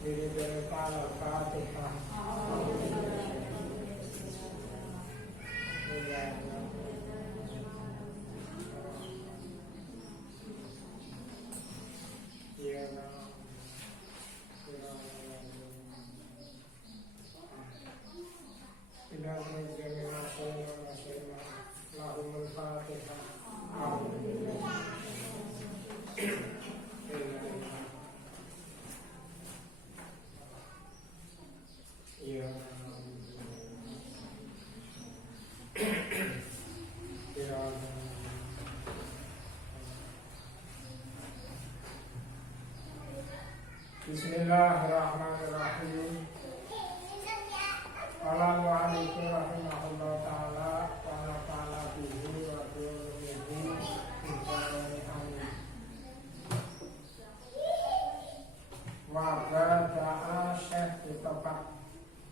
Diri ta'ala Fatihah. Bismillahirrahmanirrahim. Assalamualaikum warahmatullahi ta'ala wa nafa'ana bihi wa bihi amin. Wa bada'a syekh di tempat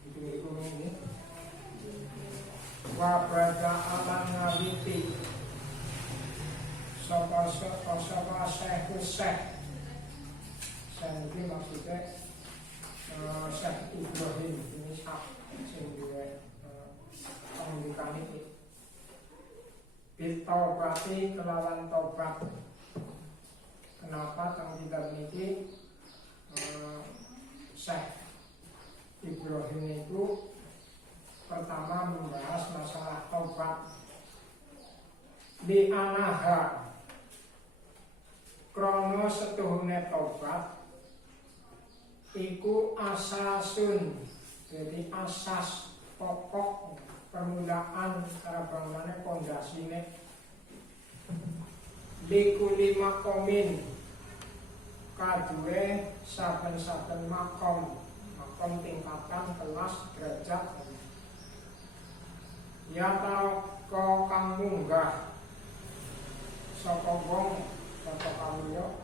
itu ini. Wa bada'a lan ngawiti sapa syekh ini maksudnya Syekh Ibrahim ini sing duwe pendidikan iki. Bitobati kelawan tobat. Kenapa teng kitab niki Syekh Ibrahim itu pertama membahas masalah tobat di anaha krono setuhune tobat iku asasun, jadi asas pokok permulaan cara bangunannya pondasine likuli makomin kadue saben-saben makom tingkatan kelas derajat ya tau kang munggah saka wong saka kawula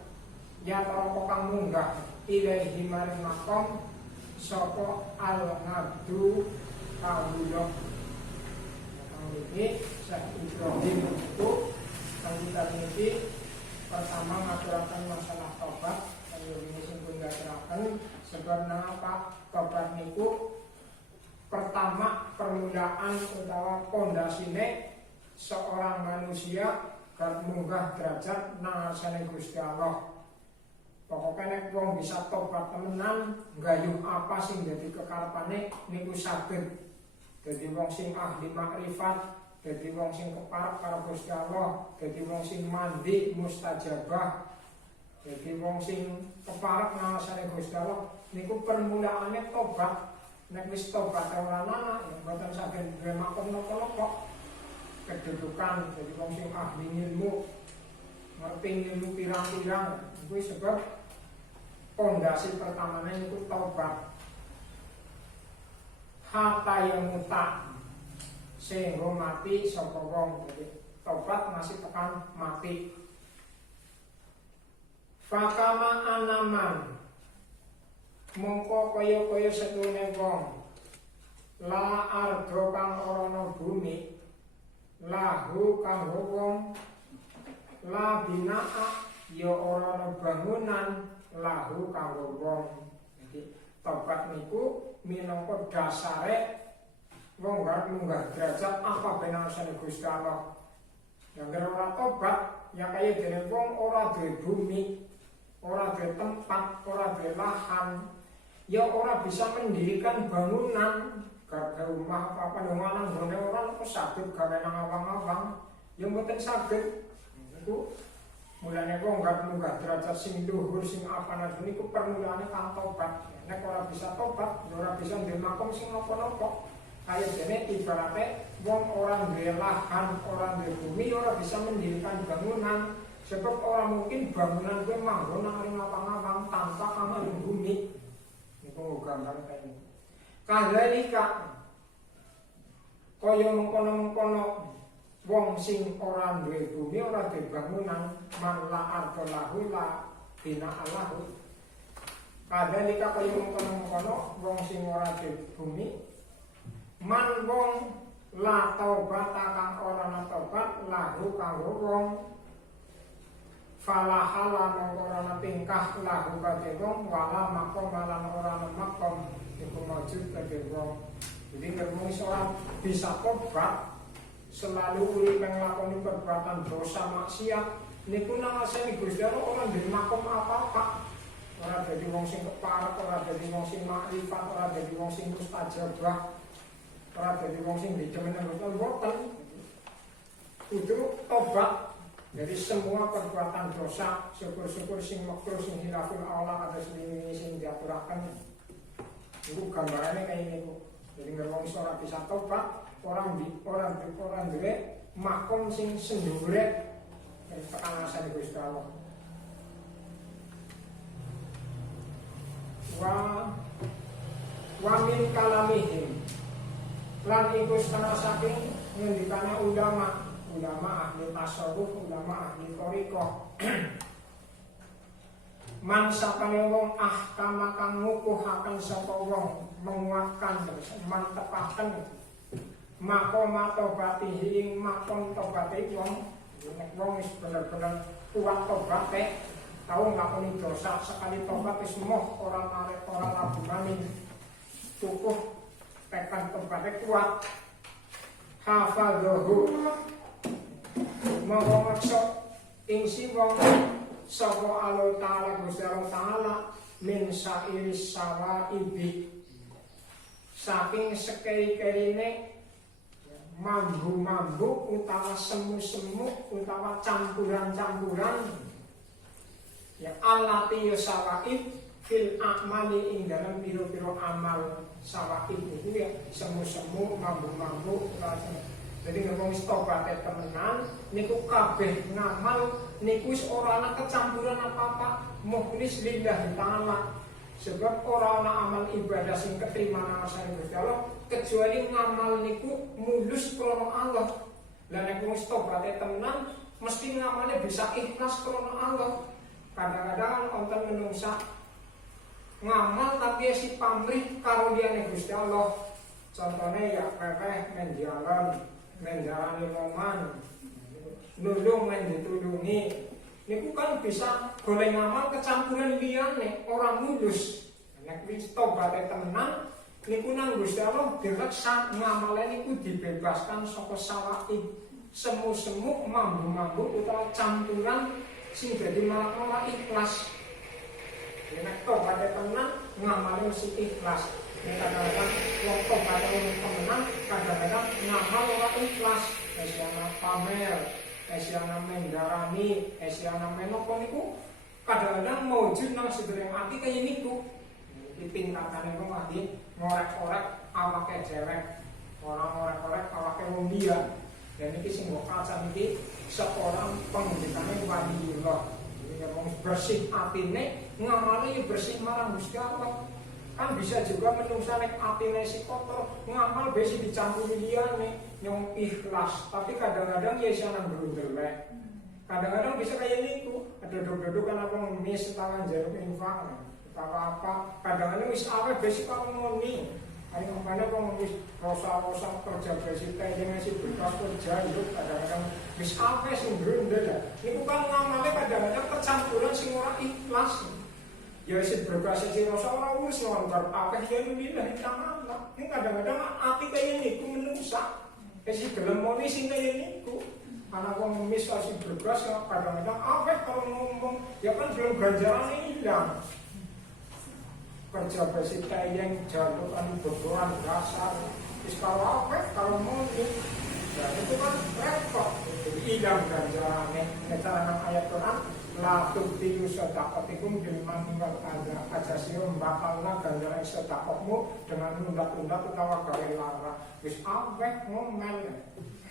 ya tau kang munggah ilaihi maring makom sapa al-ngabdu kawula. Ini Syekh Ibrahim itu kita ini pertama ngaturaken masalah tobat kaya ini sing pun ngaturaken sebab napa tobat niku pertama permulaan utawa pondasine seorang manusia agar munggah derajat nang ngarsane Gusti Allah. Pokoknya nek wong bisa tobat temenan, nggayuh apa sing dadi kekarepane niku saged. Dadi wong sing ahli makrifat, dadi wong sing keparep karo Gusti Allah, dadi wong sing mandi mustajabah, dadi wong sing keparep ngarsane Gusti Allah, niku permulaane tobat. Nek wis tobat ora ana, ya mboten saged duwe makom napa-napa. Kedudukan dadi wong sing ahli ilmu, ngerti ilmu pirang-pirang, iku sebab pondasi pertamanya itu taubat. Hatta yang muta sehingga mati sapa wong. Jadi taubat masih tekan mati. Fakama anaman mongko kaya-kaya sedune wong la ardo kang ora bumi lahu kang wong la binaa ya ora ana bangunan lahu kanggo wong. Jadi tobat niku minangka dasare wong munggah derajat apa benarsane Gusti Allah. Yang ora tobat ya kaya dene wong ora duwe bumi, ora duwe tempat, ora duwe lahan, ya ora bisa mendirikan bangunan, gawe rumah apa-apa nang nggone ora kok saged gawe nang awang-awang, ya mboten saged. Niku mulane kok munggah derajat sing luhur sing apa niku permulaane kan tobat. Nek ora bisa tobat, ora bisa ndek makom sing napa-napa. Kaya dene ibarate wong ora duwe lahan, ora duwe bumi, ora bisa mendirikan bangunan. Sebab ora mungkin bangunan kuwi manggon nang awang-awang tanpa kamar bumi. Niku gambar kaya niku. Kadhalika kaya mengkono-mengkono wong sing ora duwe bumi, ora duwe bangunan, man la ardo lahu la bina alahu. Kadhalika kaya mengkono-mengkono wong sing ora duwe bumi, man wong la taubat kang ora ana tobat lahu kanggo wong falahala mengorana tingkah lahu kadhe wong wala makom malan ora makom iku maujud kadhe wong. Jadi ngomong seorang bisa tobat selalu urip nglakoni perbuatan dosa maksiat niku nang asane Gusti Allah ora ndek makom apa-apa. Ora dadi wong sing keparek, ora dadi wong sing makrifat, ora dadi wong sing mustajabah, ora dadi wong sing dicemen mboten. Kudu tobat dari semua perbuatan dosa, syukur-syukur sing makruh sing hilaful aula kados wingi sing diaturaken. Iku gambarane kaya niku. Jadi ngerwong iso ora bisa tobat, orang duwe makom sing sendure dari tekanasan Gusti Allah. Wa min kalamihim lan iku setengah saking ngendikane ulama ahli tasawuf, ulama ahli thariqah. Man sapane wong ahkama kang ngukuhaken sapa wong menguatkan mantepaken makom tobatihi ing makom tobate wong nek wong wis bener-bener kuat tobate tau nglakoni dosa sekali tobat wis moh ora arep ora rabu maning cukup tekan tobatnya kuat hafadzahu mau maksud ing si wong sapa Allah taala Gusti Allah taala min sairis sawaibi saking sekeri-kerine mambu-mambu utawa semu-semu utawa campuran-campuran ya allati sawaib fil a'mali ing dalam piro-piro amal sawaib itu ya semu-semu mambu-mambu jadi ngomong tobat temenan niku kabeh ngamal niku wis ora ana kecampuran apa-apa mukhlis lillahi taala sebab ora ana amal ibadah sing keterima nang asane Gusti Allah kecuali ngamal niku mulus krana Allah. Lah nek wis tobat temenan mesti ngamale bisa ikhlas krana Allah. Kadang-kadang wonten menungsa ngamal tapi si pamrih karo liyane Gusti Allah. Contohnya ya kakek menjalani moman nulung ditulungi niku kan bisa golek ngamal kecampuran liyane orang mulus. Nek wis tobat temenan niku nang Gusti Allah direksa ngamale niku dibebaskan saka sawaib semu-semu mambu-mambu utawa campuran sing dadi malah ikhlas. Nek tobat temenan ngamale mesti ikhlas. Kadang-kadang wong tobat temenan kadang-kadang ngamal ora ikhlas. Esiana pamer, esiana mendarani, esiana menapa niku kadang-kadang maujud nang sedhereng ati kaya niku. Iki tingkatane wong ati ngorek-orek awake dewek, ora ngorek-orek awake wong liya. Dan iki sing mbok kacan iki seorang pengendikane waliullah. Jadi wong bersih atine ngamale bersih marang Gusti Allah. Kan bisa juga menungsa nek atine si kotor ngamal besi dicampuri liyane nyong ikhlas tapi kadang-kadang ya isa nang berundelek kadang-kadang bisa kayak niku ada dodok kan apa ngemis tangan jeruk infak apa kadang-kadang wis awet besi karo ngoni ayo ngene kok ngemis rosa-rosa kerja besi kayak si bekas kerja itu kadang-kadang wis awet sing berundel niku kan ngamale kadang-kadang kecampuran sing ora ikhlas. Ya isi berkasih si rasa orang urus ngontor akeh ya milih tangan. Ini kadang-kadang api kayak niku menungsa. Isi gelem moni sing kayak niku. Anak wong ngemis si berkas kadang-kadang akeh kalau ngomong ya kan belum ganjarannya hilang. Kerja besi kayak jalukan boboan dasar. Wis kalau akeh kalau moni. Ya itu kan repot. Hilang ganjarannya. Cara ayat Quran la tubtilu sadaqatikum biman tinggal aja sira mbakalna ganjaran sedekahmu dengan nunda-nunda utawa gawe lara. Wis aweh ngomel.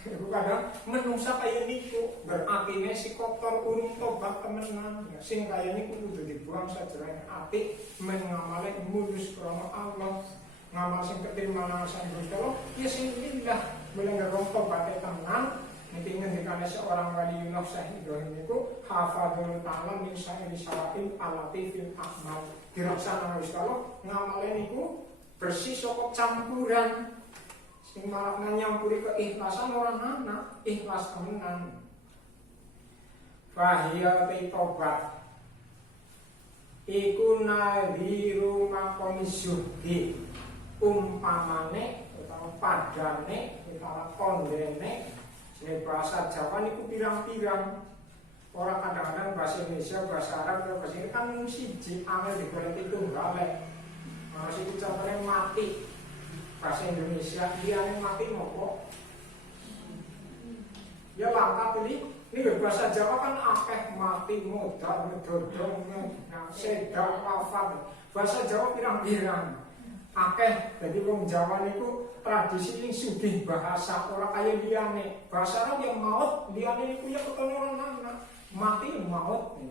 Iku kadang menungsa kaya niku berarti si kotor urung tobat temenan. Sing kaya niku kudu dibuang sajroning ati mengamale mulus krana Allah. Ngamal sing keterima nang Sang Gusti Allah ya sing lillah mulai tobat temenan. Niki ngendikane seorang waliullah Syekh Ibrahim niku hafadzul ta'ala min sa'iri sawaib alati fil a'mal. Diraksana Gusti Allah ngamale niku bersih saka campuran sing malah nyampuri keikhlasan ora ana, ikhlas temenan. Fahiyah tobat iku nadhiru maqamis zuhdi, umpamane utawa padane utawa kondene jeneng bahasa Jawa niku pirang-pirang. Ora kadang-kadang bahasa Indonesia, bahasa Arab, bahasa ini kan mung siji angel digolek tunggal. Mas iki contohnya mati. Bahasa Indonesia liyane mati nopo? Ya langka pilih. Ini bahasa Jawa kan akeh mati, modal, medodong, sedak, wafat. Bahasa Jawa pirang-pirang akeh. Jadi wong Jawa niku tradisi ini sugih bahasa, ora kaya liyane. Bahasa Arab yang maut, liyane niku ya ketone orang mati maut.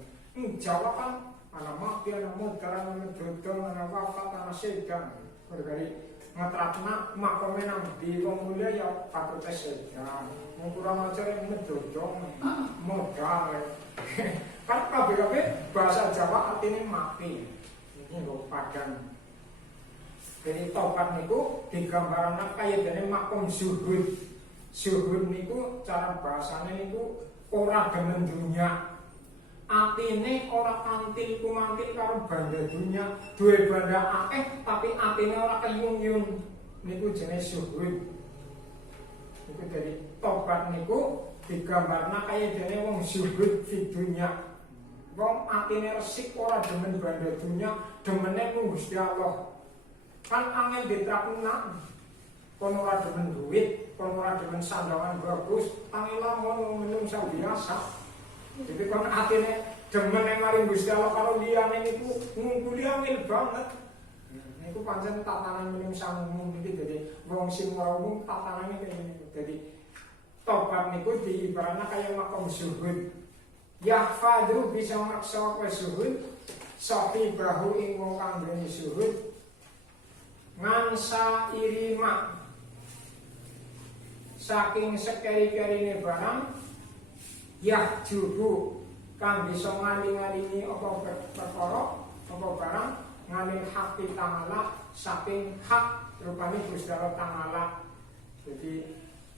Jawa kan ana mati, ana modal, ana medodong, ana wafat, ana sedak. Berkali ngetratna makome nang di wong mulia ya patut sedan. Wong kurang ajar yang medodong modal. Kan kabeh-kabeh bahasa Jawa artine mati. Ini lho padang. Jadi tobat niku digambarana kaya dene makom zuhud. Zuhud niku cara bahasane niku ora demen dunya. Atine ora kantil kumantil karo banda dunya, duwe banda akeh tapi atine ora keyung-yung. Niku jenis zuhud. Niku dari tobat niku digambarna kaya dene wong zuhud fi dunya. Wong atine resik ora demen banda dunya, demene mung Gusti Allah. Kan angel ditrakna kon ora demen duit, kon ora demen sandangan bagus, angel lamun menungsa biasa. Jadi kon atine demen maring Gusti Allah karo liyane niku ngumpuli angel banget. Niku pancen tatanan menungsa umum iki dadi wong sing ora umum tatanane kaya niku. Dadi tobat niku diibaratna kaya makom zuhud. Yahfadhu bisa maksa apa zuhud, sahibahu ing wong kang duweni zuhud. Ngansa irima saking sekeri-kerine barang yahjubu kang bisa ngali-ngalini apa perkara apa barang ngalih hak ta'ala saking hak rupane Gusti Allah ta'ala. Jadi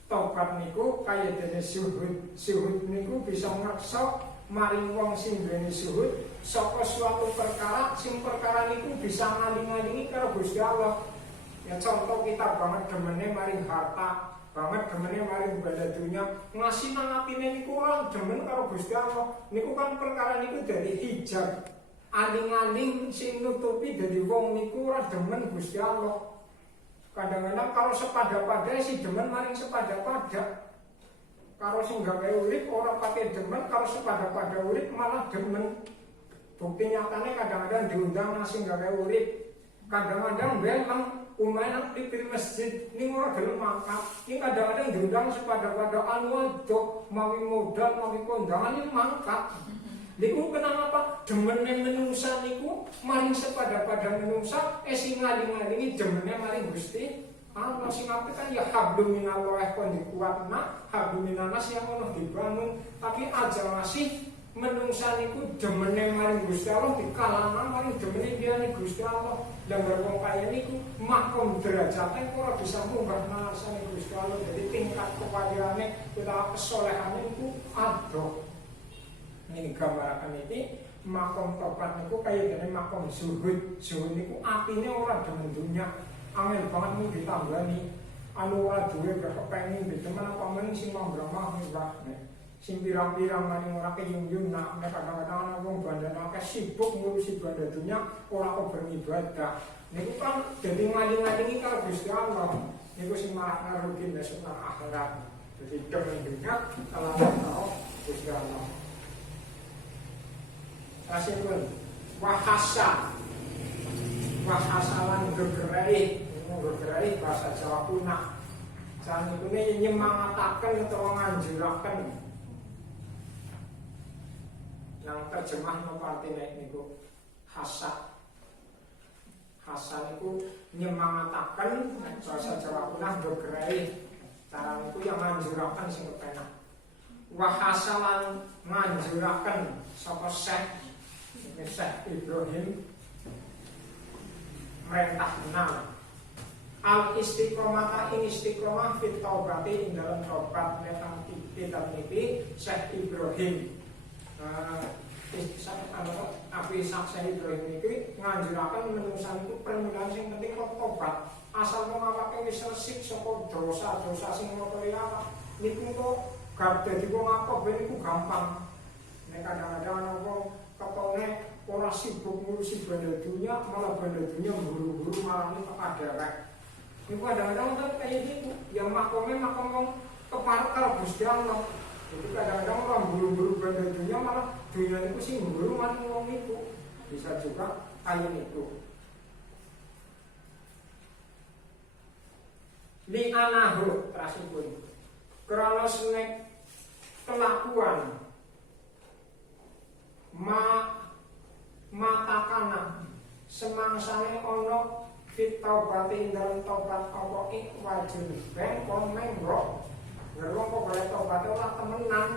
tobat niku kaya dene zuhud. Zuhud niku bisa ngreksa maring wong sing duweni zuhud saka suatu perkara sing perkara niku bisa ngali-ngalini karo Gusti Allah. Ya contoh kita banget demene maring harta, banget demene maring benda dunia, ngasih nang atine niku ora demen karo Gusti Allah. Niku kan perkara niku dari hijab. Aling-aling sing nutupi dari wong niku ora demen Gusti Allah. Kadang-kadang kalau sepada-pada si demen maring sepada-pada. Karo sing gawe urip ora pati demen, kalau sepada-pada urip malah demen. Bukti nyatane kadang-kadang diundang nang sing gawe urip. Kadang-kadang beleng umayan pipir masjid ini ora gelem mangkat. Ini kadang-kadang diundang sepada-pada anu dok mawi modal mawi kondangan ini mangkat. Niku kenapa demene menungsa niku maring sepada-pada menungsa sing ngaling-alingi demene maring Gusti Allah. Sing apik kan ya hablum minallah kon dikuatna, hablum minanas yang ono dibangun, tapi aja masih menungsa niku demene maring Gusti Allah dikalana maring demene liyane Gusti Allah. Dan wong kaya niku makom derajate ora bisa munggah narsane Gusti Allah. Jadi tingkat kewaliane utawa kesolehane niku adoh. Ini gambaraken iki makom tobat niku kaya dene makom zuhud. Zuhud niku atine ora demen dunya. Angel banget mung ditambani anu ora duwe kepengin temen apa men sing mambrama murah. Sing pirang-pirang maning ora keyung-yung nak kadang-kadang ana wong bandana akeh sibuk ngurusi banda dunya ora kok beribadah. Niku kan dadi ngaling-ngalingi karo Gusti Allah. Niku sing malah ngarugi besok nang akhirat. Jadi demen dunya kalau karo Gusti Allah. Kasihun wahasa wahasalan gegerai bahasa Jawa kuno. Jan niku nyemangataken utawa nganjuraken. Yang terjemah napa artine niku hasa. Hasa niku nyemangataken bahasa Jawa kuno gegerai. Cara niku yang nganjuraken sing kepenak. Wahasalan nganjuraken sapa Syekh Ibrahim merintahna al istiqomah ing istiqomah fit taubati ing dalam tobat metang kitab niki Syekh Ibrahim Abi Saksi Ibrahim iki nganjuraken menungsan iku permulaan sing penting kok tobat. Asal wong awake wis resik saka dosa-dosa sing ngotori awak niku kok gak dadi wong apa ben iku gampang. Nek kadang-kadang ana wong ketone ora sibuk ngurusi benda dunia, malah benda dunia buru-buru malah ini kepadewek. Niku kadang-kadang kan kayak gitu. Ya makome makom wong keparek karo Gusti Allah. Jadi kadang-kadang orang buru-buru benda dunia malah dunia itu sih buru man ngomong itu. Bisa juga kayak itu. Li anahu terasipun krana senek kelakuan matakana semangsane ana fit taubati dalam taubat apa ik wajib bengkong mengrok ngerong kok boleh taubat ora temenan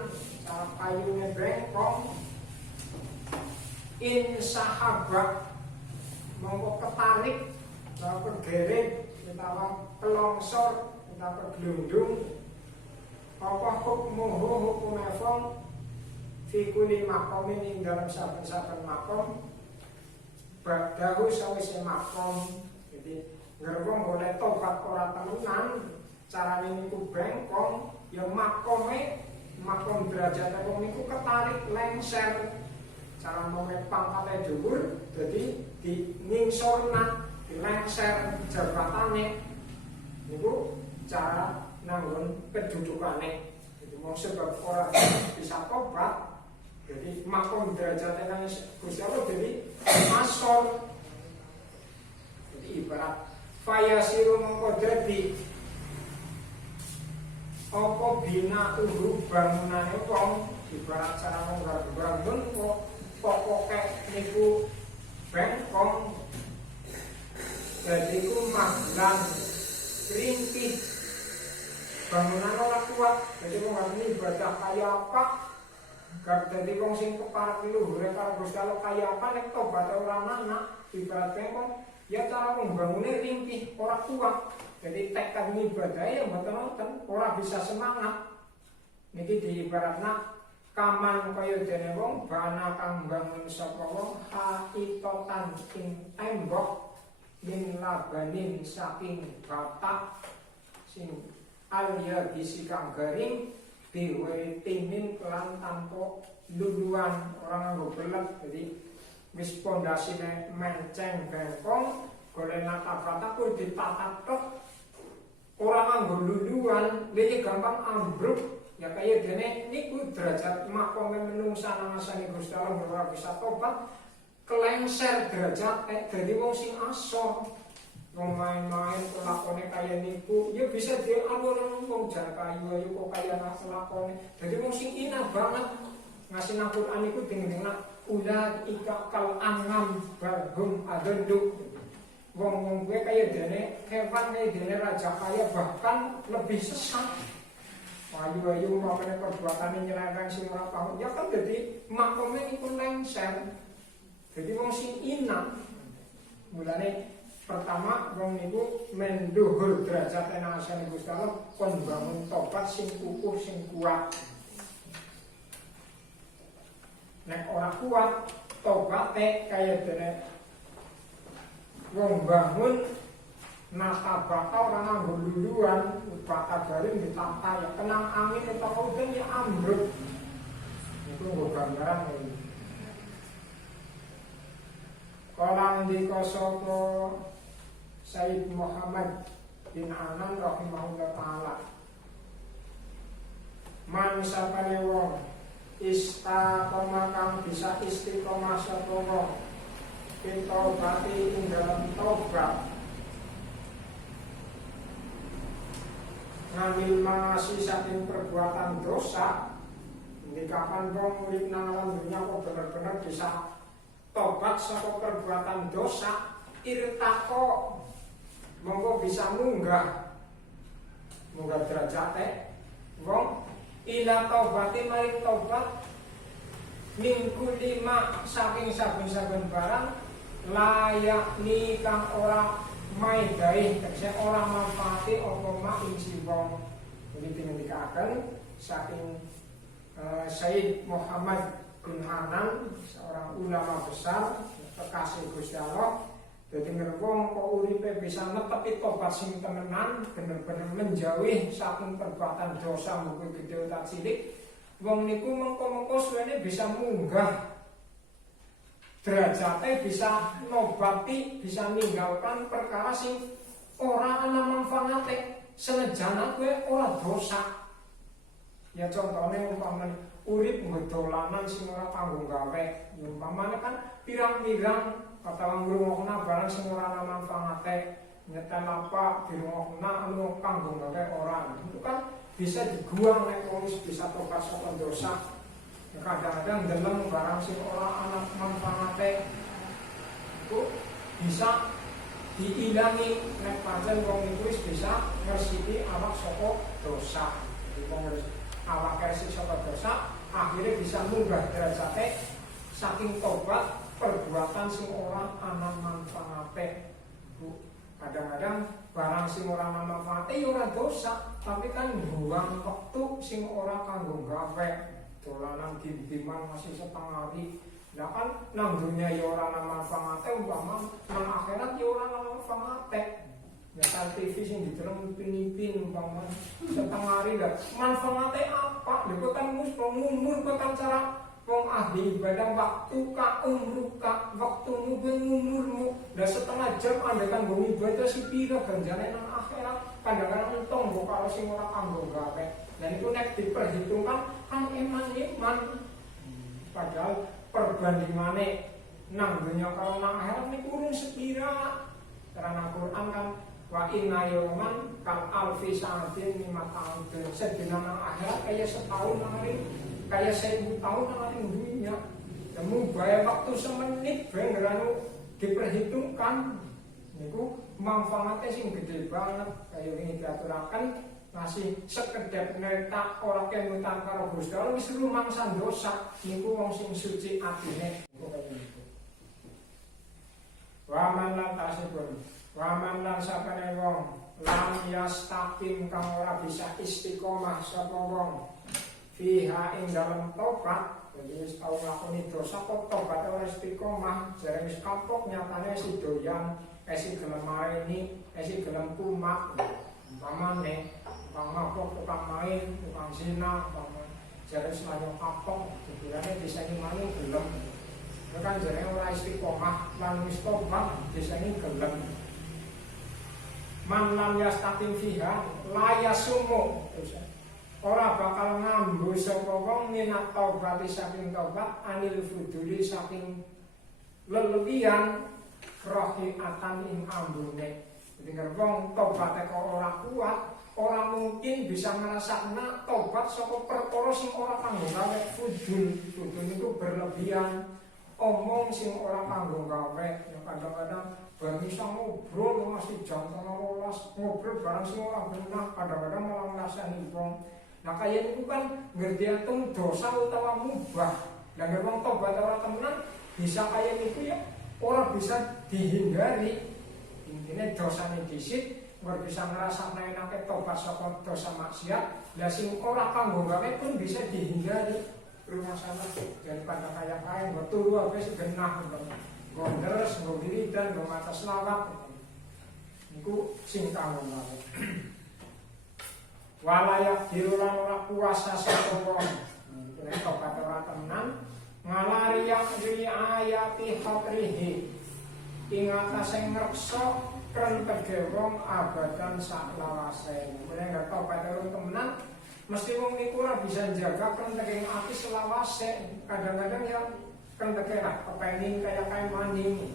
cara payune bengkong in sahabat mongko ketarik utawa kegeret utawa kelongsor utawa gelundung apa hukum efong fikuli makomin ing dalam saben-saben makom badahu sawise makom. Jadi ngerwong boleh tobat ora temenan carane niku bengkong ya makome makom derajate wong niku ketarik lengser cara mome pangkate dhuwur dadi di ningsorna di lengser jabatane niku cara nanggon kedudukane. Jadi mau sebab orang bisa tobat jadi makom derajatnya nang Gusti Allah jadi asor. Jadi ibarat fayasiru mongko dadi apa bina uhu bangunane wong ibarat cara monggar bangun kok pokoke niku bengkong jadi ku maglan ringkih bangunan ora kuat. Jadi wong ngerti ibadah kaya apa gak dadi wong sing keparek luhure karo Gusti Allah kaya apa nek tobat ora ana ibarat bengkong ya cara membangunnya ringkih ora kuat. Jadi tekad ibadah ya mboten wonten ora bisa semangat. Niki diibaratna kaman kaya dene wong bana kang bangun sapa wong haitotan ing tembok min labanin saking batak sing alia bisi kang garing diwe timin kelan tanpa luluan orang nganggo belet. Jadi wis pondasine menceng bengkong golek nata-nata kuwi ditatak tok ora nganggo luluan lha gampang ambruk. Ya kaya dene niku derajat makome menungsa nang ngasane Gusti Allah ora bisa tobat kelengser derajat dadi wong sing asor. Wong main-main lakone kaya niku ya bisa dialur wong jan kayu ayo kok kaya lakone. Dadi wong sing inah banget ngasih Al-Qur'an niku dingena ulah ika kal anam barhum adenduk. Wong-wong kuwi kaya dene hewan kaya dene raja kaya bahkan lebih sesat. Ayu-ayu makane perbuatane nyerang sing ora paham ya kan dadi makome niku lengser. Dadi wong sing inah. Mulane pertama wong niku menduhur derajat nang asane Gusti Allah kon bangun tobat sing kukuh sing kuat. Nek ora kuat tobate kaya dene wong bangun nata bakal ora nganggo luluan bata garing ditata ya kenang angin utawa udan ya ambruk. Itu nggo gambaran iki. Kala ndika sapa Sayyid Muhammad bin Anan rahimahullah ta'ala man sapane wong istaqomah kang bisa istiqomah sapa wong pitobati ing dalam tobat ngambil masih saking perbuatan dosa. Ini kapan wong urip nang alam dunya kok bener-bener bisa tobat saka perbuatan dosa irtaqo monggo bisa munggah derajate wong ila taubati maring tobat minggu lima saking saben-saben barang layak ni kang ora maidai tegese ora manfaati apa mak ing wong. Jadi dingendikaken saking Sayyid Muhammad bin Hanan, seorang ulama besar kekasih Gusti Allah. Jadi wong kok uripe bisa netepi tobat sing temenan, bener-bener menjauhi saking perbuatan dosa mungkin gede utawa cilik. Wong niku mengko-mengko suwene bisa munggah derajate, bisa nobati, bisa ninggalkan perkara sing ora ana manfaate senajan kowe ora dosa. Ya contohnya umpamane urip ngedolanan sing ora kanggo gawe, umpamane kan pirang-pirang kata ngrungokna barang sing ora ana manfaate, nyetel apa dirungokna anu kanggo gawe ora. Itu kan bisa dibuang nek wong bisa tobat saka dosa. Kadang-kadang deleng barang sing ora ana manfaate itu bisa diilangi nek pancen wong iku wis bisa ngresiki awak saka dosa. Jadi wong awak ngresiki saka dosa akhirnya bisa munggah derajate saking tobat perbuatan sing ora ana manfaate. Kadang-kadang barang sing ora ana manfaate ya ora dosa, tapi kan buang waktu sing ora kanggo gawe. Dolanan tim-timan masih setengah hari. Lah kan nang dunya ya ora ana manfaate, umpama nang akhirat ya ora ana manfaate. Ya TV sing dideleng pin-pin umpama setengah hari lah. Manfaate apa? Lha kan mus ngumur kan cara wong ahli ibadah waktu ka umruka, waktumu ben umurmu. Lah setengah jam Anda kan nggo ibadah sipira ganjarane nang akhirat. Kadang-kadang entong kok kalau sing ora kanggo gawe. Dan itu nek diperhitungkan kan iman. Padahal perbandingane nang dunya karo nang akhirat niku urung sepira. Karena Quran kan wa inna yawman kal alfi sa'atin mimma ta'udun. Sedina nang akhirat kaya setahun nang hari, kaya 1000 tahun nang hari dunia. Temu bayar waktu semenit bae ngeranu diperhitungkan. Niku manfaatnya sing gede banget. Kayak ini diaturakan masih sekedap netak ora kemutan karo Gusti Allah wis rumangsa dosa. Niku wong sing suci atine. Niku kaya niku. Wa man lan tasibun, wa man lan sapane wong lam yastaqim kang ora bisa istiqomah sapa wong fiha ing dalem tobat. Jadi wis tau nglakoni dosa kok tobat ora istiqomah, jare wis kapok nyatane si doyan, si gelem mareni, si gelem kumat. Umpamane tukang mabok, tukang main, tukang zina, jare selayu kapok, dikirane disani maning gelem. Kan jare ora istiqomah lan wis tobat disani gelem. Man lam yastaqim fiha la yasumu. Ora bakal ngambu sapa wong minat tobat saking tobat anil fuduli saking lelebihan rohiatan ing ambune. Jadi wong tobat kok ora kuat, ora mungkin bisa ngrasakna tobat saka perkara sing ora kanggo gawe. Fudul itu berlebihan, omong sing ora kanggo gawe. Ya kadang-kadang bareng iso ngobrol masih jam 12 ngobrol barang sing ora benar, kadang-kadang malah ngrasani wong. Nah kaya itu kan ngerti dosa utawa mubah. Dan wong tobat ora temenan bisa kaya niku ya ora bisa dihindari. Intine dosane dhisik, ora bisa ngrasakne enake tobat saka dosa maksiat. Lah sing ora kanggo gawe pun bisa dihindari. Rumah sana daripada kaya nggo turu ape segenah nggo ndres, nggo wiridan, nggo maca selawat. Niku sing kanggo gawe. Walayak dirulan ora puasa sapa wong. Nek tobat ora tenan ngalariyak riayati hatrihi. Ing atase ngreksa krentege wong abadan saklawase. Nek tobat ora tenan mesti wong niku ora bisa jaga krentege ati selawase. Kadang-kadang ya krentege ra kepengin kaya maning.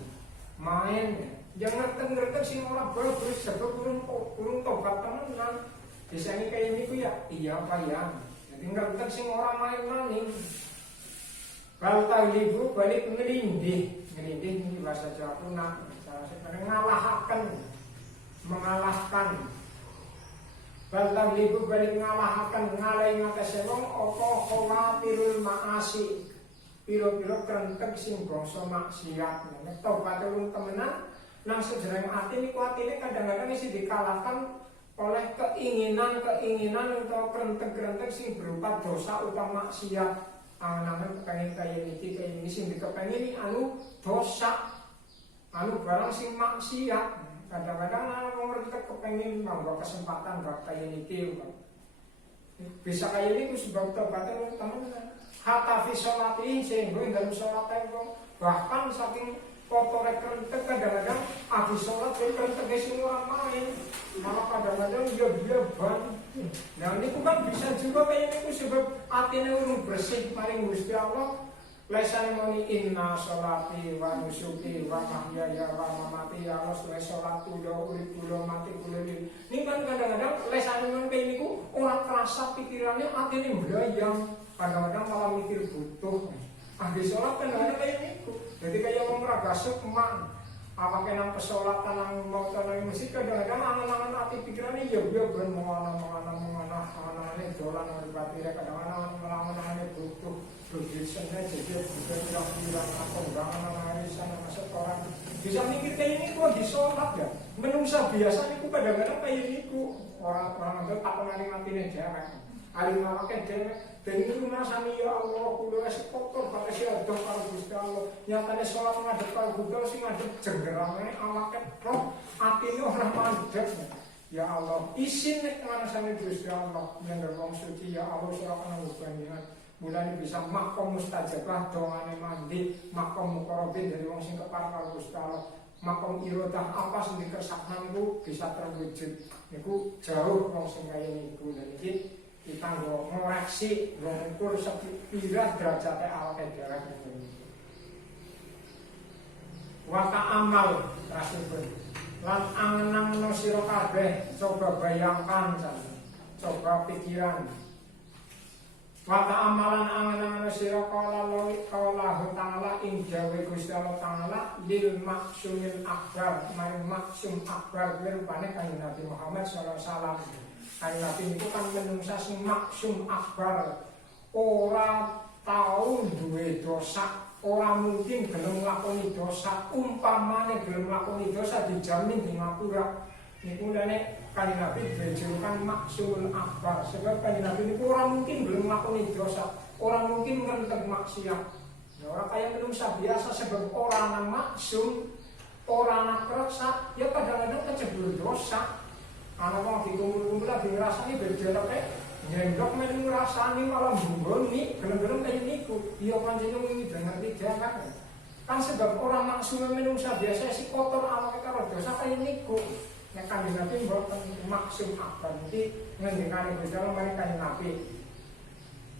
Main jangan ngerti sing ora bagus sebab urung tobat tenan. Biasanya kayak niku ya, iya apa ya? Jadi ngerti sing ora main-maning. Kalau taglibu balik ngelindih ini bahasa Jawa Kuna. Cara sebenarnya mengalahkan. Kalau taglibu balik ngalahaken ngalai ngatasi wong apa khawatirul maasi. Piro-piro krentek sing bangsa maksiat. Nek tobat urung temenan nang sejereng ati niku atine kadang-kadang isi dikalahkan oleh keinginan atau kerentek-kerentek sing berupa dosa utawa maksiat. angen-angen kepengin kaya iki sing dikepengin anu dosa, anu barang sing maksiat. Kadang-kadang anak wong rentek kepengin manggo kesempatan bab kaya iki. Bisa kaya ini sebab tobatnya teman hatta fi sholati sehingga dalam sholat itu bahkan saking kotor rentek kadang-kadang habis sholat rentek semua main malah kadang-kadang dia ban. Nah ini kan bisa juga kayak ini sebab hatinya urung bersih maring Gusti Allah. Lesane muni inna sholati wa nusuki wa mahyaya wa mamati ya Allah suwe sholat kula urip kula mati kula ini kan kadang-kadang lesane muni kayak niku ora kerasa pikirannya atine mbayang kadang-kadang malah mikir butuh habis sholat kadang-kadang kayak niku jadi kayak wong ora gasuk emak apa nang pesolatan nang mau nang masjid kadang-kadang angan-angan ati pikirannya ya ben menganang-anang dolan nang batire kadang-kadang melawan-lawan butuh berbiasanya jadi bukan bilang apa enggak arisan masuk orang bisa mikir kayak ini kok di sholat ya menungsa biasa niku kadang-kadang kayak niku orang anggap apa nari matine dewek alim awake dhewe dan itu rasane ya Allah kula wis kotor bae sing adoh karo Gusti Allah nyatane sholat ngadep karo Gusti sing ngadep jenggerane awake roh atine ora mandeg ya Allah isin nek rasane Gusti Allah yang wong suci ya Allah ora ana hubungan mulane bisa makom mustajabah dongane mandi makom muqarrabin dari wong sing kepareng karo Gusti Allah makom irodah apa sing dikersakna niku bisa terwujud niku jauh wong sing kaya niku dan iki kita ngoreksi ngukur sepira derajate awake dhewe niku wa ta'amal rasipun lan angen-angen sira kabeh coba bayangkan coba pikiran Wata amalan angan-angan sira kaulahu ta'ala ing jawe Gusti Allah ta'ala lil maksumil akbar maring maksum akbar rupane kanjeng Nabi Muhammad sallallahu alaihi wasallam. Kanjeng Nabi niku kan menungsa sing maksum akbar ora tau duwe dosa, ora mungkin gelem nglakoni dosa, umpamane gelem nglakoni dosa dijamin di ngapura. Niku lene kanjeng Nabi dijulukan maksumul akbar sebab kanjeng Nabi niku ora mungkin belum nglakoni dosa, ora mungkin ngentek maksiat. Ya ora kaya menungsa biasa sebab ora nang maksum, ora nang kersa, ya kadang-kadang kecebur dosa. Ana wong dikumpul-kumpul lagi ngrasani bejerake nyendok men ngrasani malah mbunggoni, gelem-gelem kaya niku. Ya pancen wingi ngerti dhewe kan sebab ora maksum menungsa biasa si kotor awake karo dosa kaya niku. Nek kanjeng Nabi mboten maksum akbar iki ngendikane Gusti Allah marang kanjeng Nabi.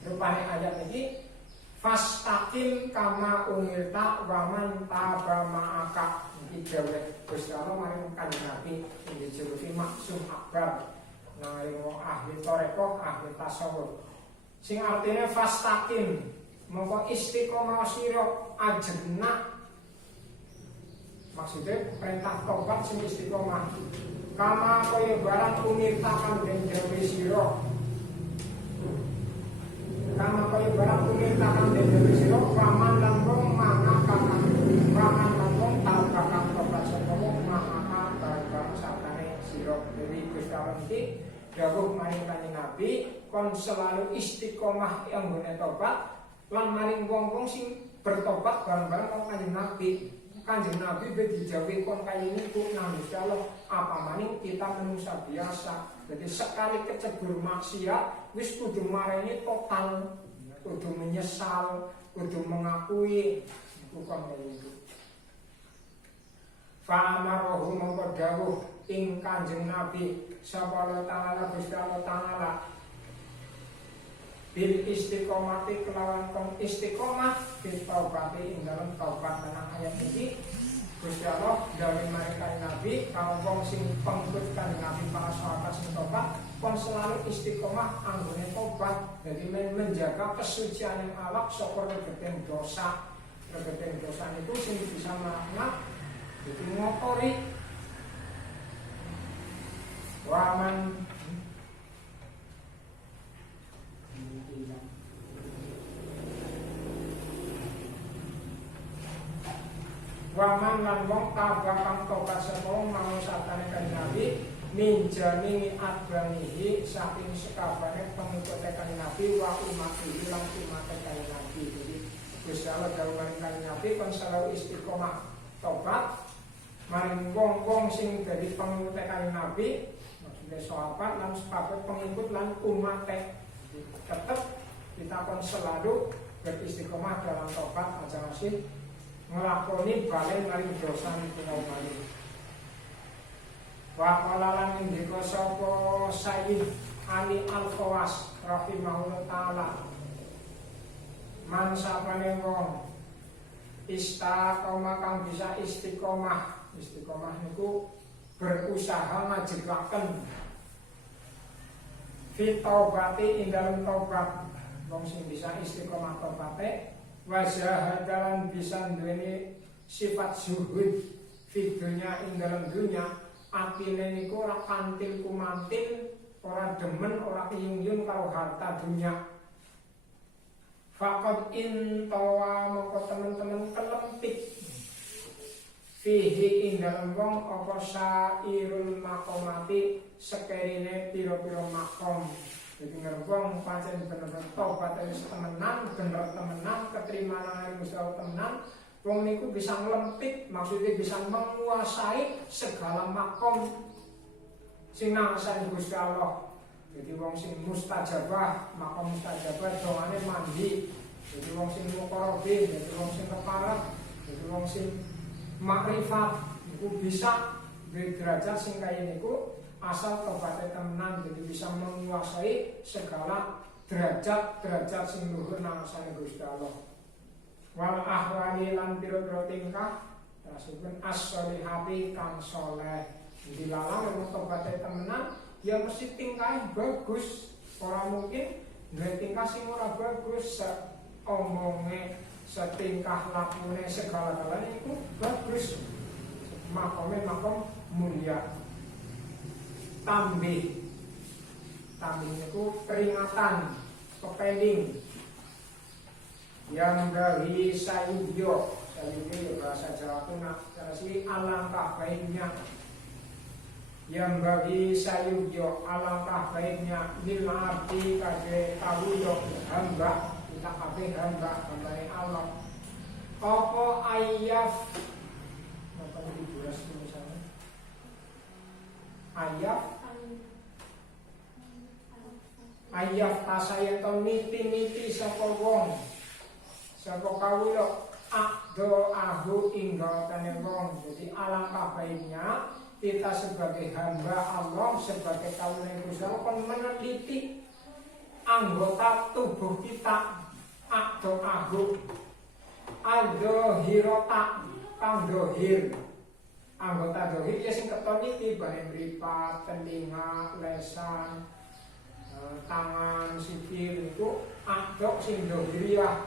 Rupane ayat iki fastaqim kama umirta wa man taba ma'aka. Iki dawuh Gusti Allah marang kanjeng Nabi sing dijuluki maksum akbar. Nah, wong ahli tarekat, ahli tasawuf. Sing artine fastaqim mongko istiqomah sira ajena. Maksudnya perintah tobat sing istiqomah kama kaya barang umirtakan den jawe sira kama kaya barang umirtakan den jawe sira paman lan wong mangakakan paman lan wong tabakan tobat sapa wong mangaka barang sakane sira. Jadi Gusti Allah iki dawuh maring kanjeng Nabi kon selalu istiqomah yang nggone tobat lan maring wong-wong sing bertobat bareng-bareng karo kanjeng Nabi. Kanjeng Nabi dijawi kon kaya niku nang Gusti Allah apa maning kita manusia biasa. Jadi sekali kecebur maksiat wis kudu mareni total, kudu menyesal, kudu mengakui iku kon kaya niku. Fa amarohu mongko dawuh ing Kanjeng Nabi sapa ta'ala Gusti Allah ta'ala bil istiqomati kelawan kon istiqomah bil taubati ing dalam taubat. Nang ayat iki Gusti Allah dawuh marang kanjeng Nabi kalau wong sing pengikut kanjeng Nabi para sahabat sing tobat kon selalu istiqomah anggone tobat. Jadi menjaga kesucian yang awak saka regeteng dosa. Regeteng dosa itu sing bisa makna itu ngotori waman waman lan wong tabakang tobat sapa mau satane kanjeng Nabi minjani adbanihi saking sekabane pengikut kanjeng Nabi wa umatihi lan umat kanjeng Nabi. Jadi Gusti Allah dawuh maring kanjeng Nabi kon selalu istiqomah tobat maring wong-wong sing dadi pengikut kanjeng Nabi, maksudnya sahabat lan sahabat pengikut lan umat. Tetap kita kon selalu beristiqomah dalam tobat aja masih ngelakoni balen maring dosa niku malih. Wa qala lan ngendika sapa Sayyid Ali Al-Khawas rahimahullah taala, man sapane wong istiqomah kang bisa istiqomah niku berusaha ngajekaken fi taubati ing dalem taubat. Wong sing bisa istiqomah taubate wa zahadalan bisa duweni sifat zuhud fi dunya ing dalem dunya. Atine niku ora kantil kumantil, ora demen, ora iyung-iyung karo harta dunia. Faqad intawa moko temen-temen kelempit fihi ing dalem wong apa sairul maqamati sekerine pira-pira makom. Jadi ngerwong pancen bener tobat wis temenan, bener temenan, keterima nang Gusti Allah temenan. Wong niku bisa nglempit, maksudnya bisa menguasai segala makom sing nangsane Gusti Allah. Jadi wong sing mustajabah, makom mustajabah dongane mandi. Jadi wong sing muqarrabin, jadi wong sing keparep, jadi wong sing makrifat niku bisa duwe derajat sing kaya niku asal tobaté temenan, jadi bisa menguasai segala derajat sing luhur nangsane Gusti Allah. Wal ahwali lan pira-pira tingkah rasipun as-solihati kang soleh. Dilalang wong tobaté temenan ya mesti tingkahe bagus. Ora mungkin duwe tingkah sing ora bagus, omonge, setingkah lakune segala-galane iku bagus. Makome makom mulia. Tambih niku peringatan, pepeling. Yang dari sayudio bahasa Jawa itu nasi alangkah baiknya. Yang bagi sayudio alangkah baiknya lil abdi kage kawuyo hamba, kita kabeh hamba Allah. Apa ayaf apa diburas misalnya ayaf tasayaton niti sapa wong sapa kawula akdo ahu inggatane wong. Jadi alangkah baiknya kita sebagai hamba Allah, sebagai kawula Gusti Allah kon meneliti anggota tubuh kita. Akdo ahu aldo hirota kang dohir. Anggota dohir ya sing ketoniti bae mripat, telinga, lesan, tangan, sikil itu akdo sing dohiriah.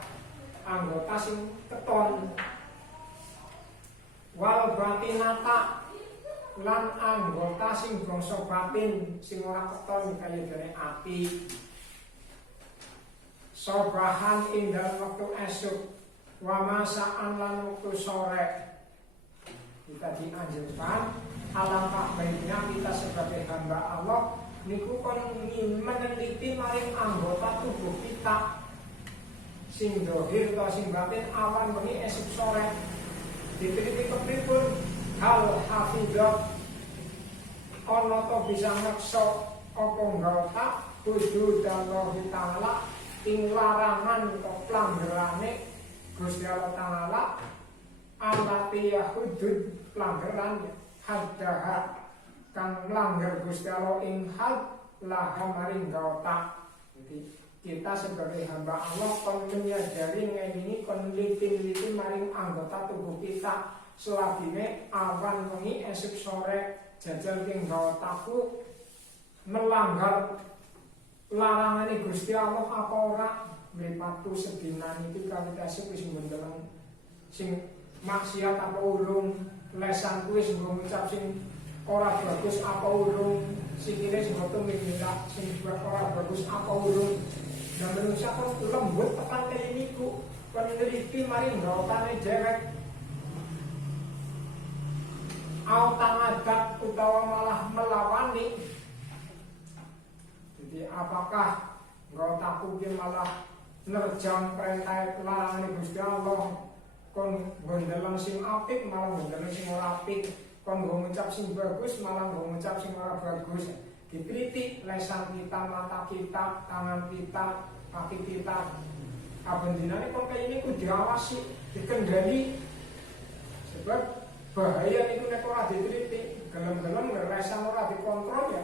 Anggota sing keton. Wal batinata lan anggota sing bangsa batin sing ora keton kaya dene ati. Sobahan ing dalem wektu esuk wa masaan lan wektu sore. Kita dianjurkan alangkah baiknya kita sebagai hamba Allah niku kon meneliti maring anggota tubuh kita. Sing dohir atau sing batin awan bengi esuk sore. Diteliti kepripun hal hafidhah ana to bisa ngekso apa nggota kudu Allah taala ing larangan atau pelanggarane Gusti Allah taala alati yahudud pelanggaran haddaha kang melanggar Gusti Allah ing had laha maring nggota. Jadi kita sebagai hamba Allah kon menyadari ngene kon liti-liti maring anggota tubuh kita selagine awan wengi esuk sore jajal ing nggotaku melanggar larangane Gusti Allah apa ora. Mripatu sedina niki kawit esuk wis mbendeleng sing maksiat apa urung, lesanku wis ngucap sing ora bagus apa urung, sikile sing boten mindak sing ora bagus apa urung. Dan manusia kan lembut tekan kaya niku peneliti mari nggotane jewek Autanadat utawa malah melawani. Jadi apakah nggotaku ki malah nerjang perintah larangan Gusti Allah, kon gondeleng sing apik malah gondeleng sing ora apik, kon nggo ngucap sing bagus malah nggo ngucap sing ora bagus. Dikritik lesan kita, mata kita, tangan kita, kaki kita. Abendinane kon kaya ini kudu diawasi, dikendali. Sebab bahaya niku nek ora dikritik, gelem-gelem lesan ora dikontrol ya.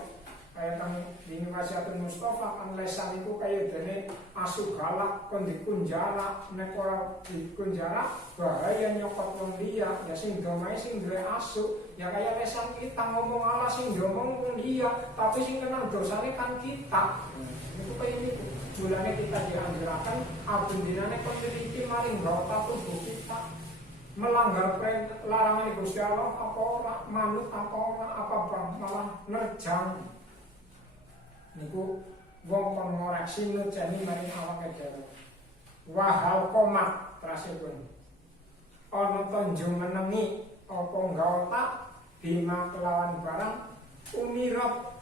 Kayak kami di Nasihatul Mustafa kan lesan itu kayak dene asu galak kon dikunjara, nek ora dikunjara bahaya nyokot wong liya. Ya sing domae sing duwe asu, ya kayak lesan kita ngomong ala sing ngomong wong liya, tapi sing kena dosane kan kita. Itu kayak niku. Mulane kita dianjurkan abendinane kon teliti maring ngrawat tubuh kita. Melanggar perintah larangan Gusti Allah apa ora, manut apa ora, apa malah nerjang. Niku wong kon ngoreksi nujani maring awake dhewe. Wahal komat trasipun. Ana tonjo menengi apa nggaotak bima kelawan barang umirot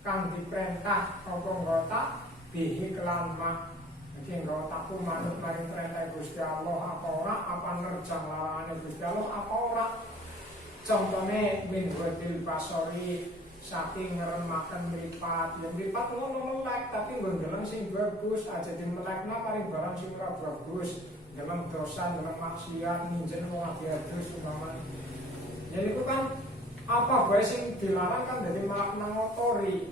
kang diperintah apa nggaotak bihi kelawan mak. Jadi nggaotakku manut maring perintah Gusti Allah apa ora, apa nerjang larangan Gusti Allah apa ora. Contone min wadil basori saking ngeremaken mripat, ya mripat ngono melek tapi nggondeleng sing bagus, aja dimelekna paling barang sing ora bagus, dalam dosa, dalam maksiat, minjen ora diadus umpamane. Jadi itu kan apa bae sing dilarang kan dadi makna ngotori.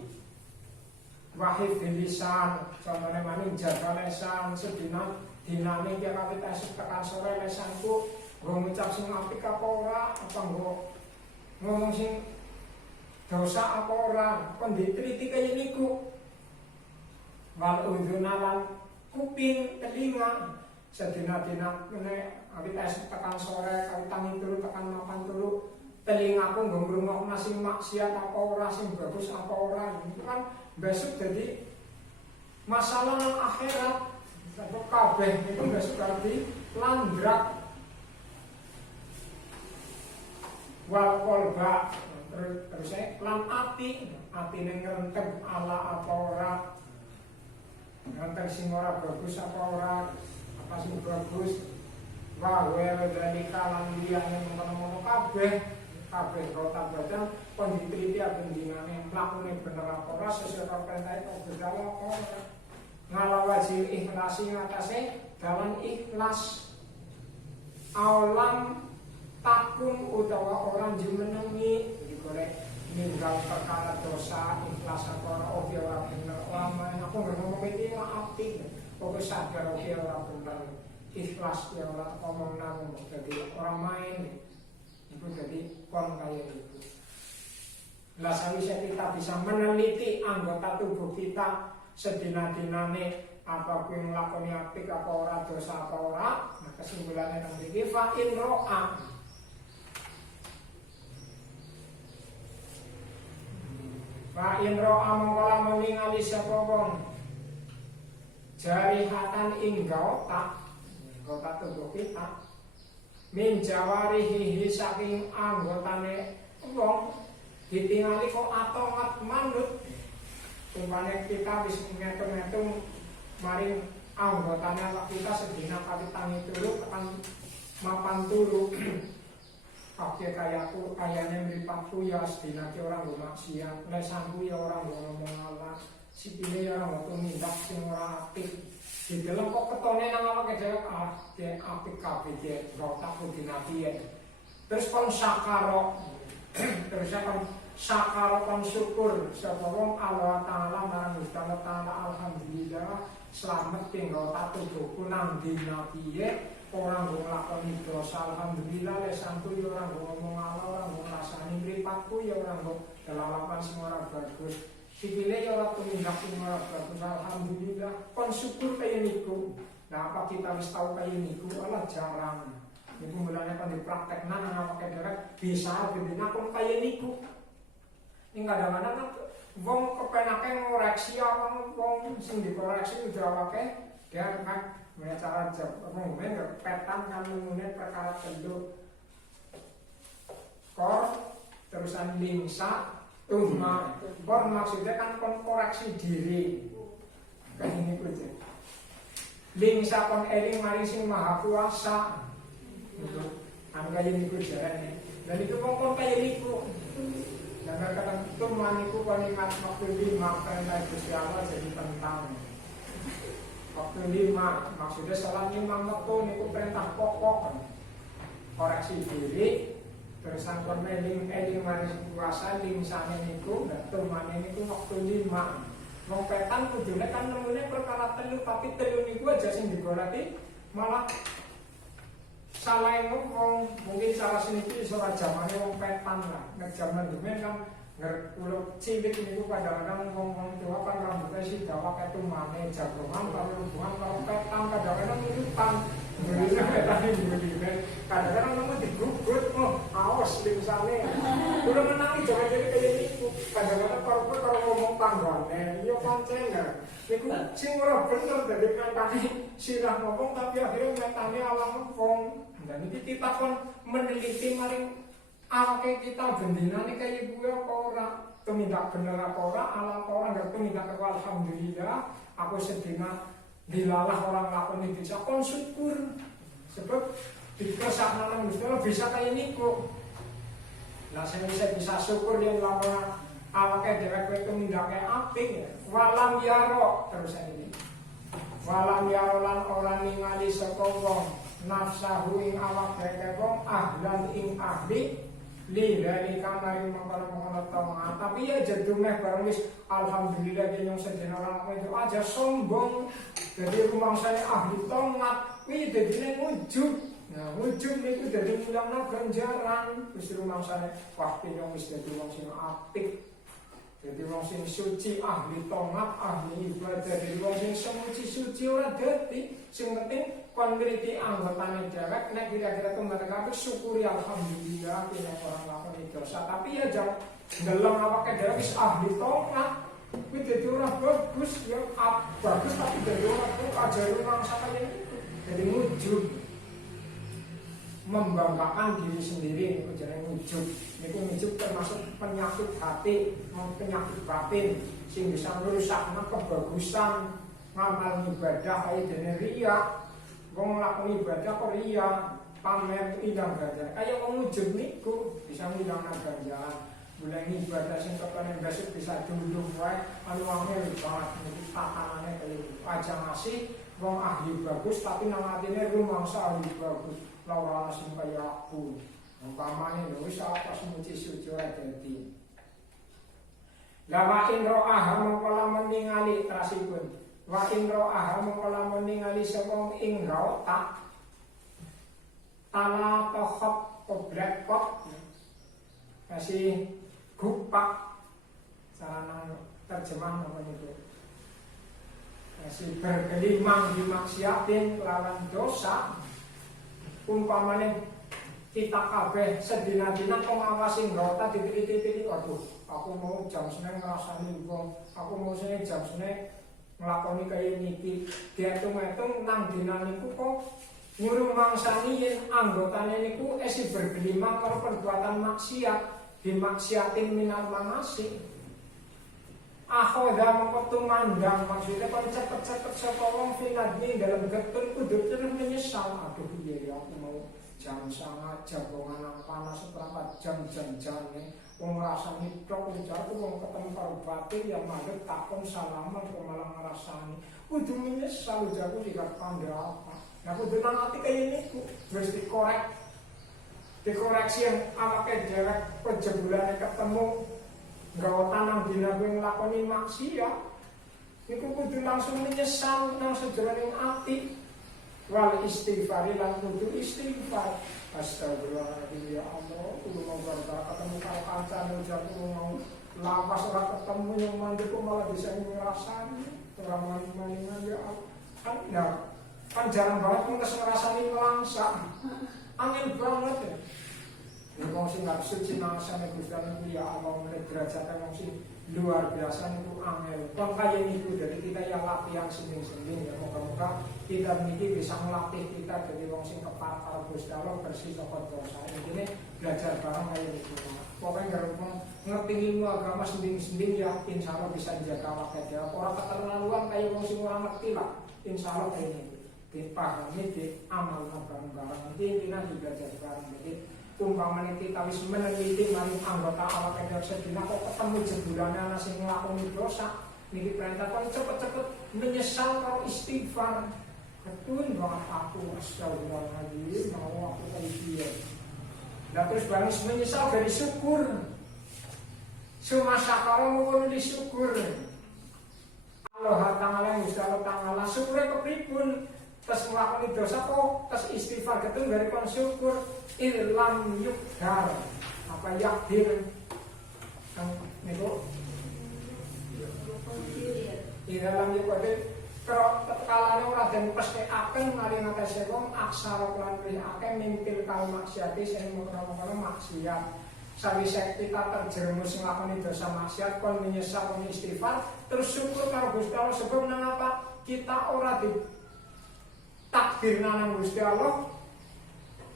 Wahid lisan, contohnya maning jaga lesan sedina dinane ki kawit esuk tekan sore lesanku nggo ngucap sing apik apa ora, apa nggo ngomong sing dosa apa ora, kon diteliti kaya niku. Wal udhunalan kuping telinga sedina-dina mene awit esuk tekan sore, kawit tangi turu tekan mapan turu, telingaku nggo ngrungokna sing maksiat apa ora, sing bagus apa ora. Itu kan besok jadi masalah nang akhirat. Sebab kabeh itu besok dadi landrak. Wal qalba terus lan atine ngrenteg ala apa ora, ngrenteg sing ora bagus apa ora, apa sing bagus. Wa dzalika lan liyane ngono-ngono kabeh kota baca kon diteliti abendinane mlakune bener apa ora sesuai karo perintah Gusti Allah apa ora. Ngalawajil ikhlasi ngatasé dalan ikhlas. Awalam takun utawa orang jumenengi digorek ninggal perkara dosa ikhlas apa ora oke ora bener lama aku ngomong iki ora apik pokoke sadar oke ora bener ikhlas ya ora ngomong nang dadi orang main itu jadi kon kaya itu. Lah sawise kita bisa meneliti anggota tubuh kita sedina-dinane apa kuwi nglakoni apik apa ora dosa apa ora, nah kesimpulannya nang iki fa in ro'a Fa in ro'a mongko ningali sapa wong jarihatan ing gaotak tubuh kita min jawarihi saking anggotane wong ditingali kok atongat manut. Umpane kita wis ngitung-ngitung maring anggotane awak kita sedina kali tangi turu tekan mapan turu. Oke kayaku kayane mripatku ya sedina ki ora nggo maksiat, lesanku ya ora nggo ngomong ala, sikile ya ora nggo tumindak sing ora apik. Dideleng kok ketone nang awake dhewe ge apik kabeh ge rotakku dinapiye. Terus kon sakaro terus kon sakaro kon syukur sapa wong Allah taala marang Gusti Allah taala alhamdulillah slamet ping rotak tubuhku nang dinapiye. Orang nggo nglakoni dosa alhamdulillah lesanku ya ora nggo ngomong ala, ora nggo ngrasani mripatku ya ora nggo kelalapan sing ora bagus. Sikile ya ora tumindak sing ora bagus alhamdulillah. Kon syukur kaya niku. Nah apa kita wis tau kaya niku ala jarang. Niku mulane kon dipraktekna nang awake dhewe bisa bendina kon kaya niku. Ning kadang-kadang kan wong kepenake ngoreksi wong sing dikoreksi udah awake dia kan cara ngomongin petan kan ngomongin perkara penduk kor terusan lingsa tuma. Kon maksudnya kan kon koreksi diri. Kayak ini aja. Lingsa kon eling maring sing maha kuasa. Kan kayak ini jalannya. Dan itu kon kayak niku. Dan kadang tuma niku kalimat waktu 5 perintah Gusti Allah jadi tentang. Waktu 5 maksudnya salah 5 waktu niku perintah pokok. Koreksi diri terusan kon eling maring kuasa lingsane niku dan tumane niku waktu 5. Wong petan kudune kan nemune perkara telu tapi telu niku aja sing digoleki malah salah ngomong mungkin salah seniki iso ra jamane wong petan lah. Nek jaman dhewe kan ngerkulo cilik niku kadang-kadang wong tua kan rambutnya sih dawa ketumane jagongan kalau hubungan kalau petan kadang-kadang minutan Indonesia petane dhewe kadang-kadang nemu digugut awas lingsane udah menangi jangan jadi kayak niku kadang-kadang kalau ngomong tanggane iya pancen niku sing ora bener dadi petane sirah ngomong tapi akhirnya petane alang ngomong dan iki kita pun meneliti maring awake kita bendinane kaya gue apa ora tumindak bener apa ora ala apa ora nggak tumindak aku alhamdulillah aku sedina dilalah orang lakoni bisa kon syukur sebab dikesakna nang Gusti Allah bisa kaya niku lah sing bisa syukur yang lama awake dhewe kowe tumindake apik ya walam yaro terus ini walam yaro lan ora ningali sapa wong nafsahu ing awak dhewe wong ahlan ing ahli lillahi kamari mengkono tamaa tapi ya jadu meh bareng wis alhamdulillah yang sedene orang itu aja sombong jadi rumah saya ahli tomat kuwi dadine wujud nah wujud niku dadi mulangna ganjaran wis rumah saya wah yang wis dadi wong sing apik jadi wong sing suci ahli tomat ahli ibadah jadi wong sing suci ora dadi sing penting kon ngriti anggotane dhewek nek kira-kira kembali kabeh syukuri alhamdulillah kene orang lakoni dosa tapi ya jam ndeleng awake dhewe wis ahli tomat kuwi dadi ora bagus ya bagus tapi dadi ora ajaran orang sakjane itu jadi wujud membanggakan diri sendiri niku jenenge wujud niku wujud termasuk penyakit hati penyakit batin sing bisa merusakna kebagusan ngamal ibadah kaya dene riya wong nglakoni ibadah kok riya pamer ilang ganjaran kaya wong wujud niku bisa ngilangna ganjaran mulai ibadah sing kepene besok bisa dulung wae anu angel banget niku tatanane kaya aja ngasih wong ahli bagus tapi nang atine rumangsa ahli bagus lawan sing kaya aku umpamane lho wis apa semuci suci ora dadi lawa in ro'aha mongko lamun ningali trasipun wa in ro'aha mongko lamun ningali sapa ing rota tala tohop obrekot kasih gupak sarana terjemah apa itu kasih bergelimang di maksiatin lawan dosa umpamane kita kabeh sedina-dina pengawasi ngrota titik-titik waduh aku mau jam seneng ngrasani wong aku mau seneng jam seneng nglakoni kaya niki diatung-atung nang dina niku kok nyuruh mangsani yen anggotane niku esi bergelimang karo perbuatan maksiat dimaksiatin minal manasi akhoda mengkotu mandang maksudnya kalau cepet-cepet sapa wong finadni dalam getun kudu terus menyesal aduh iya ya aku mau jam sangat jagongan nang panas seperempat jam janjane wong ngrasani tok ujarku wong ketemu karo batin yang madhep takon salaman kok malah ngrasani kudu menyesal ujarku tidak pandai apa nah kudu nang ati kaya niku wis dikoreksi yang awake dhewe kejebulane ketemu nggawa tanang dina kowe nglakoni maksiat niku kudu langsung menyesal nang sejroning ati wal istighfar lan kudu istighfar astagfirullahaladzim ya Allah kudu monggo ketemu karo kancane jago mau lapas ora ketemu yang mandek malah bisa ngrasani ora maning-maningan ya Allah kan jarang banget ngrasani langsak angel banget ya wong sing gak suci nangsane Gusti Allah ya Allah meneh derajate wong sing luar biasa niku angel. Kon kaya niku dari kita yang latihan sending-sending ya moga-moga kita niki bisa melatih kita jadi wong sing kepat karo Gusti Allah bersih saka dosa. Intine belajar bareng kaya niku. pokoknya ngerti ilmu agama sending-sending ya insya Allah bisa dijaga awake dhewe. Ora keterlaluan kayak wong sing ora ngerti lah. Insya Allah kayaknya dipahami, diamalkan bareng-bareng. Nanti intinya juga jadi bareng. Jadi umpamanya kita wis meneliti maring anggota awake dhewe sedina kok ketemu jebulane ana sing nglakoni dosa, niki perintah kon cepet-cepet menyesal karo istighfar. Ketun banget aku astagfirullahaladzim mau aku kali dia. Dan terus bangis menyesal dari syukur. Semasa kalau mau disyukur. Allah Ta'ala Gusti Allah Ta'ala syukurnya kepripun. Terus melakukan dosa kok terus istighfar ketun dari kon syukur ilam yukdar apa yakdir niku ilam yukdar. Kalau kalane ora den pesthekaken mari ngatasi wong aksara lan akeh mimpil kal maksiati sing menawa maksiat. Sawise kita terjerumus nglakoni dosa maksiat kon menyesal kon istighfar terus syukur karo Gusti Allah sebab nang apa kita ora di takdir nang Gusti Allah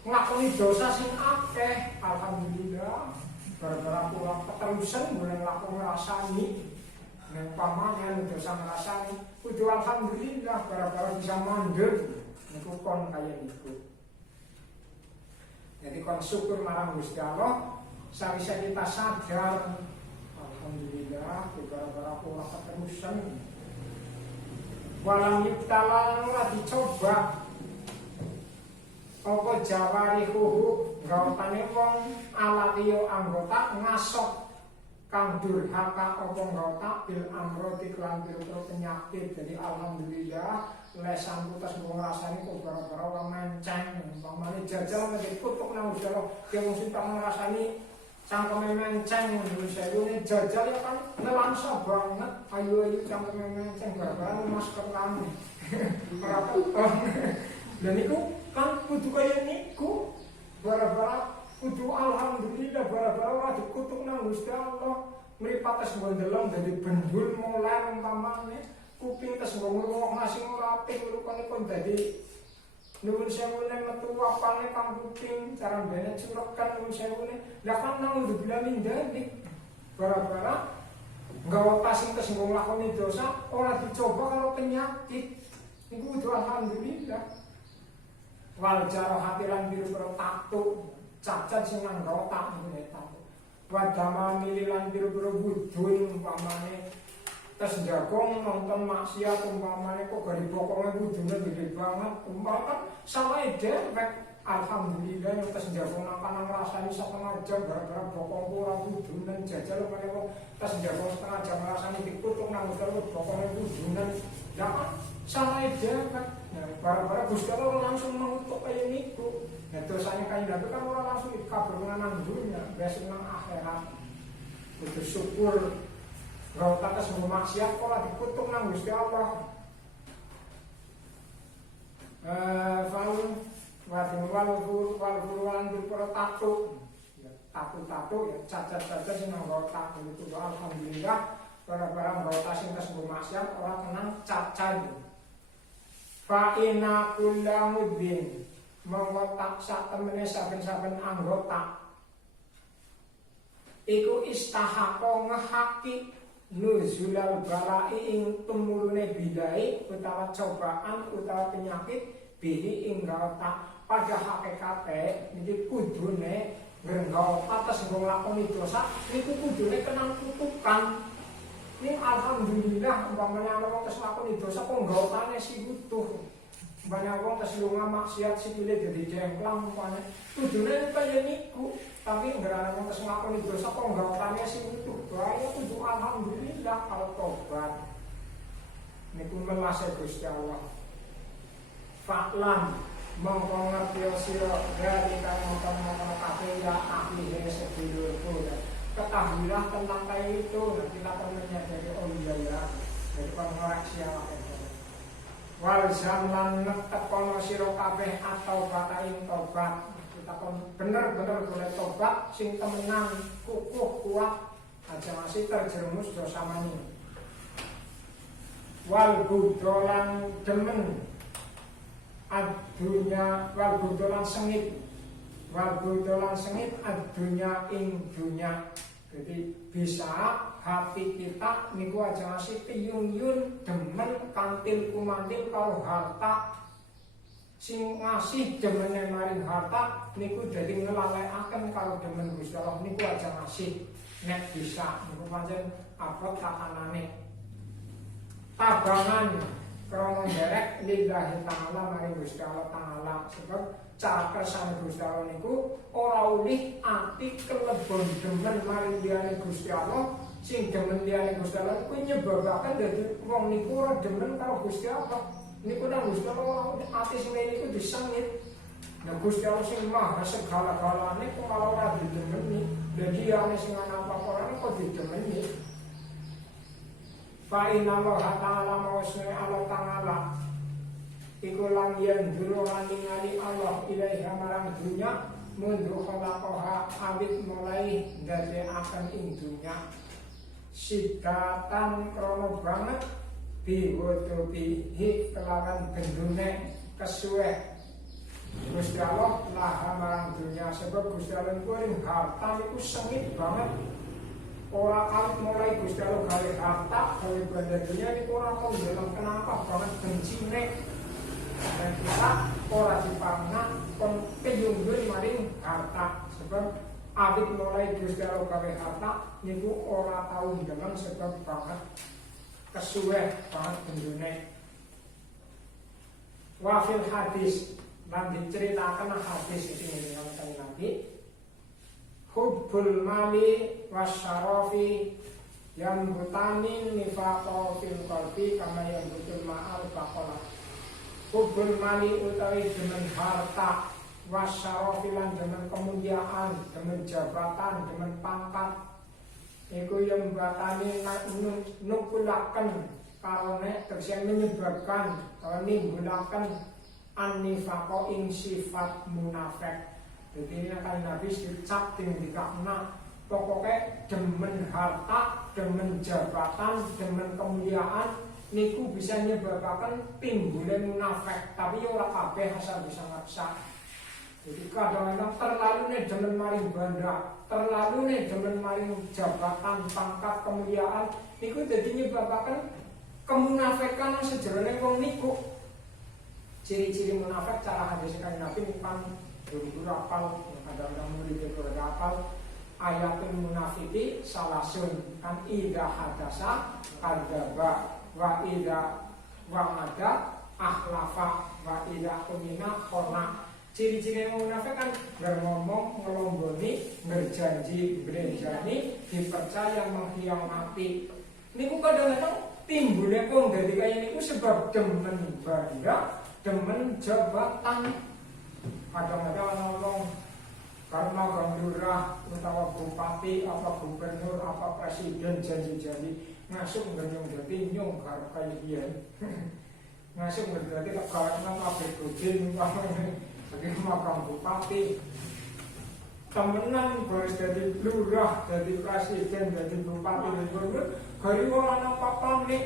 nglakoni dosa sing akeh. Alhamdulillah gara-gara kurang keterusan boleh nglakoni rasani nek pamane dosa ngrasani kudu alhamdulillah gara-gara bisa mandeg niku kon kaya niku. Jadi kon syukur marang Gusti Allah sawise kita sadar alhamdulillah gara-gara kurang keterusan walam yibtala ora dicoba apa jawarihu gautane wong alatiyo anggota ngasok kang durhaka apa ngota bil amroti kelan pira penyakit. Jadi alhamdulillah lesan putas wong rasane kok gara-gara wong menceng umpamane jajal nek kutuk nang jero ki wong sing tak ngrasani cangkeme menceng sewu jajal ya kan nelangsa banget ayo cangkeme menceng gara-gara masker kami ora kok lha niku kan kudu kaya niku gara-gara kudu alhamdulillah gara-gara ora dikutuk nang Gusti Allah. Mripat tes ndeleng dadi bendul mulai umpamane kuping tes ngomong ngasih ora apik rupane kon dadi nuwun sewune metu apane kang kuping cara bene curekan nuwun sewune. Lah kan nang ndubila mindani gara-gara nggawa pasing tes nglakoni dosa ora dicoba karo penyakit. Niku kudu alhamdulillah. Wal jarahati lan biru tato cacat sing nang otak niku nek tato. Wadama mililan biru-biru budun umpamane tes jagong nonton maksiat umpamane kok gari pokoknya budune gede banget umpamane sawae dewek alhamdulillah yang tes jagong nang rasani setengah jam gara-gara bokong ora budunan jajal meneh kok tes jagong setengah jam rasani dikutuk nang hotel pokoknya budunan ya kan sawae dewek. Bara-bara Gusti Allah langsung mengutuk kaya niku. Nah dosanya kaya Nabi kan orang langsung dikabur nang dunya, besok nang akhirat. Kudu syukur. Gak tak semua maksiat kok dikutuk nang Gusti Allah. Wal para tato. Tato ya cacat-cacat sing nang otak itu alhamdulillah bara-bara ngota sing semua maksiat ora kenang cacat. Fa'ina kulla muddin mengotak sak temene saben-saben anggota iku istahaqo ngehaki nuzulal balai ing tumurune bidai utawa cobaan utawa penyakit bihi ing ngota pada hakikate iki kudune nggawa atas nglakoni dosa niku kudune kenang kutukan. Ini alhamdulillah umpamanya ana wong tes lakoni dosa kok gautane si utuh. Banyak wong tes lunga maksiat sikile dadi jengklang umpamane. Kudune kaya niku, tapi nggak wong tes lakoni dosa kok gautane si utuh. Bahaya kudu alhamdulillah kalau tobat. Niku melase Gusti Allah. Fa'lam mongko ngerti sira dari kang mongko kabeh ya ahli sedulurku. Ketahuilah tentang kayak itu, nanti akan menyadari oh iya ya, dari pengoreksi awak itu. Wal zaman tekono siro kabeh atau bataing tobat, kita pun bener-bener boleh tobat, sing temenan, kukuh, kuat, aja masih terjerumus dosa mani. Wal budolan demen, adunya wal budolan sengit, wal budolan sengit adunya ing dunya. Jadi bisa hati kita niku aja ngasih piyun-yun demen kantil kumantil kalau harta sing ngasih demene maring harta niku dadi ngelalekaken kalau demen Gusti Allah niku aja ngasih nek bisa niku pancen abot takanane tabangan krana derek lillahi taala maring Gusti Allah taala sebab cara kersane Gusti Allah niku ora ulih ati kelebon demen maring liyane Gusti Allah sing demen liyane Gusti Allah kuwi nyebabaken dadi wong niku ora demen karo Gusti Allah niku nang Gusti Allah ati sing niku disengit. Nah Gusti Allah sing maha segala-galane kok malah ora didemeni. Dadi ane sing ana apa-apa kok didemeni. Fa inna Allah ta'ala mawasna Allah ta'ala iku lan yen dulu ningali Allah ilaiha marang dunya mundu khalaqaha awit mulai ndadekaken ing dunya sidatan krono banget bihi kelawan gendune kesuwe Gusti Allah laha marang dunya sebab Gusti Allah iku ring harta iku sengit banget ora kali mulai Gusti Allah gawe harta gawe benda dunya niku ora kok dalam kenapa banget bencine dan kita ora dipangan kon peyunggun maring harta sebab awit mulai Gusti Allah gawe harta niku ora tau ndeleng sebab banget kesuwe banget bendune wafil hadis lan diceritakan hadis ini dengan Nabi hubbul mali wasyarafi yang butani nifaqo fil qalbi kama yang butul ma'al baqala hubbul mali utawi demen harta wasyarafi lan demen kemuliaan demen jabatan demen pangkat iku yang batani nukulaken karone tegese menyebabkan nimbulaken annifaqo ing sifat munafik. Jadi ini akan Nabi dicap dengan dikakna pokoknya demen harta, demen jabatan, demen kemuliaan niku bisa menyebabkan timbulnya munafik. Tapi ora kabeh asal bisa ngaksa. Jadi kadang-kadang terlalu nih demen maring banda, terlalu nih demen maring jabatan, pangkat, kemuliaan niku jadi menyebabkan kemunafikan sejerone wong niku. Ciri-ciri munafik cara hadis kan Nabi kan guru-guru apal, kadang-kadang murid guru apal ayatul munafiki salasun kan ida hadasa kadzaba wa ida wa'ada akhlafa wa ida kumina khona. Ciri-ciri munafik kan berngomong, ngelomboni, berjanji, berjanji, dipercaya, mengkhianati. Niku kadang-kadang timbulnya kok dari kayak niku sebab demen banda, demen jabatan. Kadang-kadang ngomong karena gandurah utawa bupati, apa gubernur, apa presiden janji-janji ngasuk ngenyong dadi nyong karo kaya biyen. Ngasuk berarti karena kabeh godin sebagai makam bupati. Temenan baris jadi lurah, jadi presiden, jadi bupati, jadi gubernur, hari orang apa-apa nih.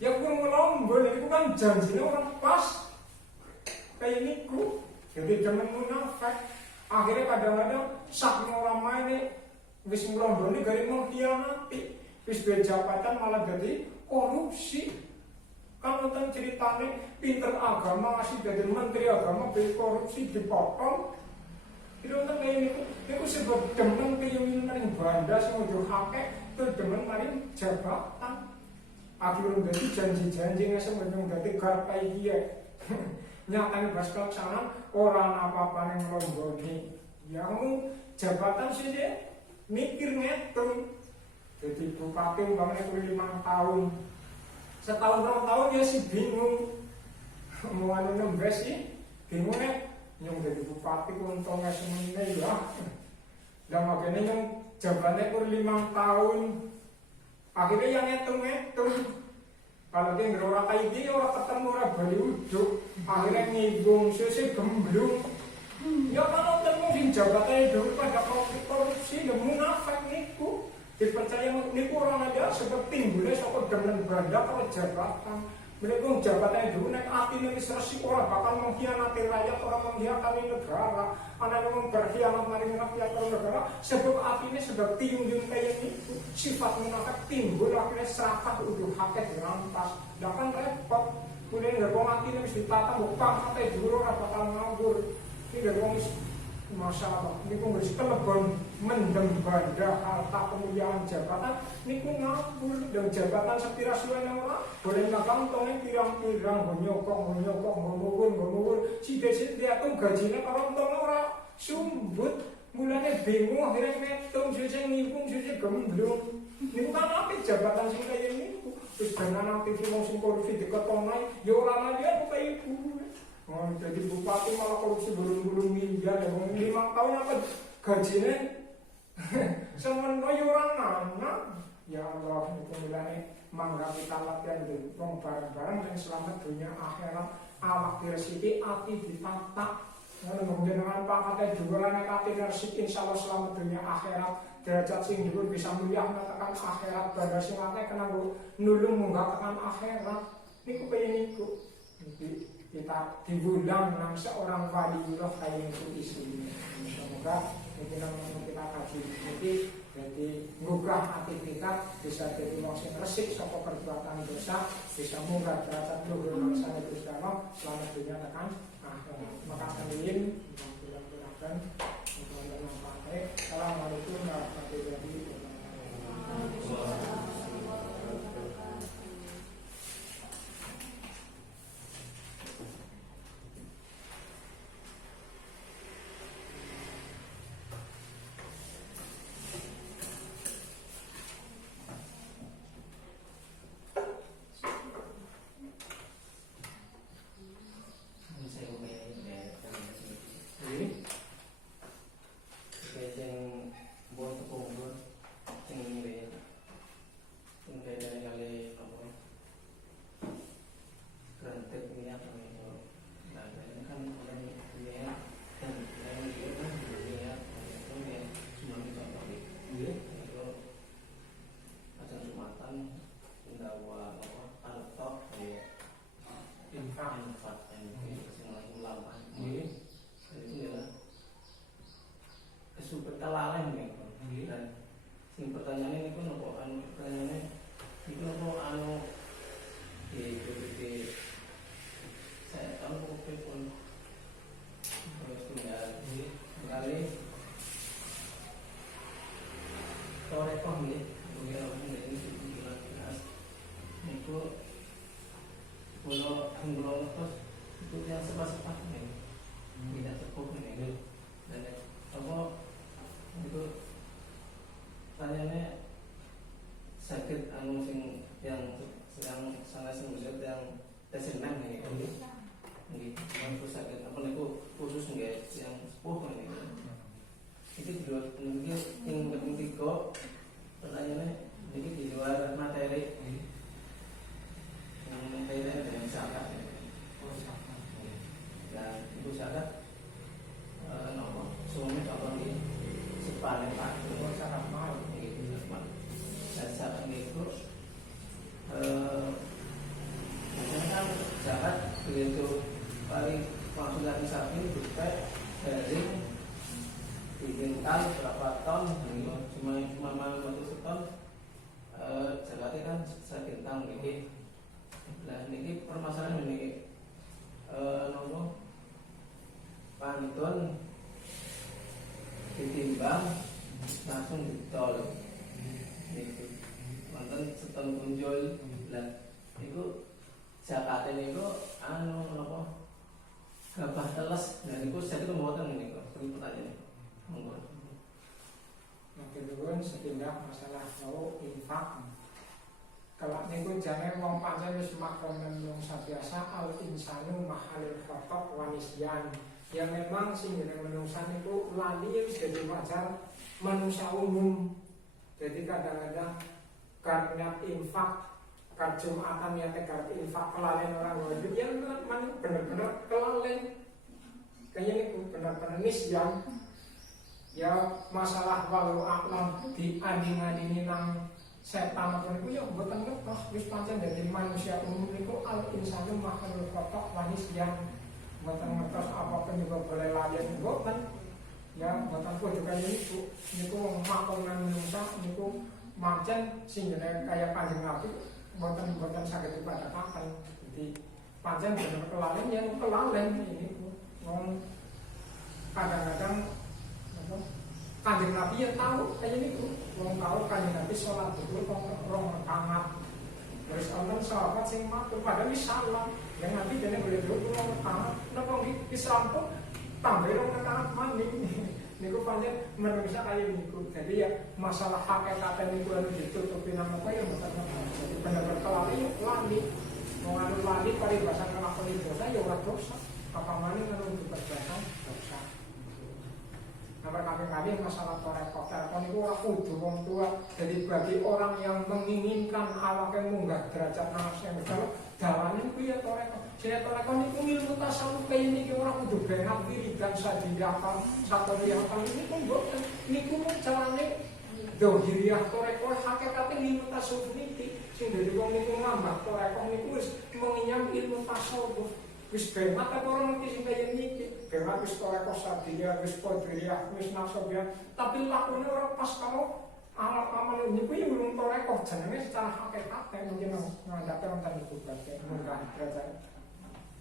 Ya kurang ngelombol, itu kan janjinya orang pas. Kayak niku, jadi demen munafik. Akhirnya kadang-kadang sak orang ini wis ngelombol ini gari mengkhianati. Wis jabatan malah jadi korupsi. Kan nonton ceritanya pinter agama ngasih jadi menteri agama korupsi dipotong. Itu nonton kayak niku, niku sebab demen keyungin maring banda sing udah hakek tuh demen maring jabatan. Akhirnya jadi janji-janji ngasih menyung jadi garpai dia. Nyatanya bas kelaksanaan orang apa-apa yang ngelomboni. Ya kamu jabatan sih deh mikir ngitung. Jadi bupati umpamanya 5 tahun. Setahun 2 tahun ya sih bingung. Mau anu nembes sih bingung nih. Yang jadi bupati untungnya semuanya ya. Dan makanya yang jabatannya 5 tahun. Akhirnya yang ngitung-ngitung. Kalau dia ngerora kayak gini orang ketemu orang bali uduk. Akhirnya ngibung, sisi gemblung. Ya kalau ketemu jabatannya dulu pada korupsi, ya munafik niku. Dipercaya niku orang aja sebab timbulnya sokot demen banda kalau jabatan. Mereka jabatan itu naik hati nih resik orang bakal mengkhianati rakyat, orang mengkhianati negara, anak yang berkhianat rakyat negara. Sebab hati ini sebab tiung-tiung kayak itu sifat munafik timbul akhirnya serakah udah haket rampas. Dan kan repot. Kemudian nggak mau hati ini mesti ditata bukan sampai dulu orang bakal ngawur. Ini nggak mau masalah. Ini pun bersih kelebon mendem benda harta kemuliaan jabatan. Ini pun ngawur dan jabatan sepirasiwan yang orang boleh nakam tongnya pirang-pirang menyokong ngomong dia tuh gajinya kalau tong orang sumbut mulanya bingung akhirnya ngetung susah ngipung susah gemblung. Ini bukan apa jabatan sing kayak ini. Terus dengan aktif mau sing korupsi diketonai ya orang aja bukan ibu. Oh, jadi bupati malah korupsi belum miliar ya, 5 tahun apa gajinya semen orang anak. Ya Allah, itu mulanya mangga kita latihan dulu bareng-bareng dan selamat dunia akhirat. Awak diresiki, hati ditata. Kemudian dengan pangkatnya juga naik hati diresiki, insya Allah selamat dunia akhirat. Derajat sing dhuwur bisa mulia mengatakan akhirat, badha sing akeh kena nulung mengatakan akhirat. Niku kaya niku. Kita dibulang nang seorang waliullah kaya niku isinya. Semoga ini nang kita kaji jadi ngubah hati kita bisa jadi wong sing resik saka perbuatan dosa, bisa munggah derajat luhur mangsane Gusti Allah selamat dunia tekan akhirat. Maka kalian bulan-bulan Assalamualaikum warahmatullahi wabarakatuh. Setindak masalah mau infak. Kalau niku jane wong pancen wis makom menungsa biasa al insanu mahalil khotok wanisyan. Yang memang sing jeneng menungsa niku lali wis dadi wajar manusia umum. Jadi kadang-kadang karena infak Jumatan ya tegar infak kelalen orang wajib yang benar-benar kelalen. Kayaknya niku benar-benar nisyan. Ya masalah walau aklam dianding-andingi nang setan apa niku ya mboten ngertos wis pancen dadi manusia umum niku al insanu makhluk kotok wanis yang mboten ngertos apa juga boleh layan mboten ya mboten kudu kaya niku makhluk manusia niku pancen sing jenenge kaya Kanjeng Nabi mboten saged dipatakaken dadi pancen bener kelalen ya kelalen ini wong kadang-kadang apa Kanjeng Nabi ya tahu kayak niku wong tahu Kanjeng Nabi sholat dulu rong rakaat terus wonten sahabat sing matur padahal wis salam yang Nabi dene boleh dulu rong rakaat napa wis rampung tambah rong rakaat maning niku pancen menungsa kaya niku jadi ya masalah hakikat niku anu ditutupi nang apa ya mboten jadi bener-bener kelali ya lali wong anu lali paribasan nglakoni dosa ya ora dosa apa maning anu diperbaiki dosa. Nomor kami masalah torekot itu orang kudu wong tua. Jadi bagi orang yang menginginkan awake munggah derajat nafsu yang besar, dalane ku ya torekot. Sine torekot niku ilmu tasawuf kaya niki orang kudu bengat wiridan sadiyakal satoriyakal ini pun mboten. Niku carane dohiriyah torekot hakikate ilmu tasawuf niki. Sing dadi wong niku ngambah torekot niku wis menginyam ilmu tasawuf. Wis bemat apa orang ngerti sing kaya niki bemat wis torekos sadia wis kodriyah wis nasobia tapi lakune orang pas kamu amal niku ya belum torekos jenenge secara hakikat mungkin ngandhape wonten niku berarti munggah derajat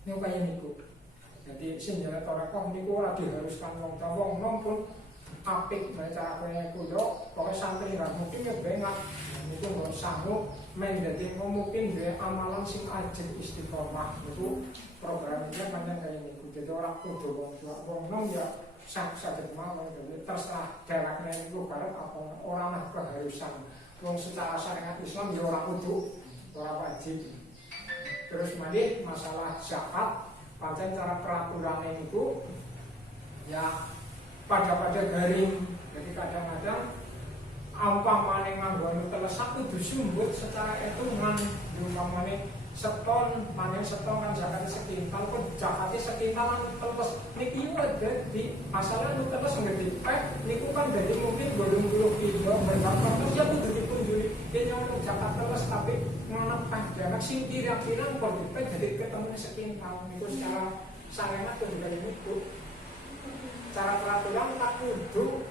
niku kaya niku jadi sing jenenge torekos niku ora diharuskan wong wong nom pun apik cara kaya kulo pokoke santri ra mungkin ya bemat niku mbok sanggup mendadi mungkin duwe amalan sing ajeng istiqomah niku programnya panjang kayak niku jadi orang kudu wong nom ya saged mawon jadi terserah darakne niku bareng apa ora ana keharusan wong secara syariat Islam ya ora kudu ora wajib terus malih masalah zakat pancen cara peraturannya niku ya pada garing jadi kadang-kadang umpamane nganggo anu telesak kudu sumbut secara hitungan umpamane seton manen seton kan zakate sekintal pun zakate sekintal terus niki ada di masalah nu terus ngerti niku kan dari mungkin 20 kilo berapa terus ya kudu dipunjuli dia nyawa zakat terus tapi ngono panjang sing kira-kira kok jadi ketemu sekintal niku secara sarana kudu kaya niku cara peraturan tak kudu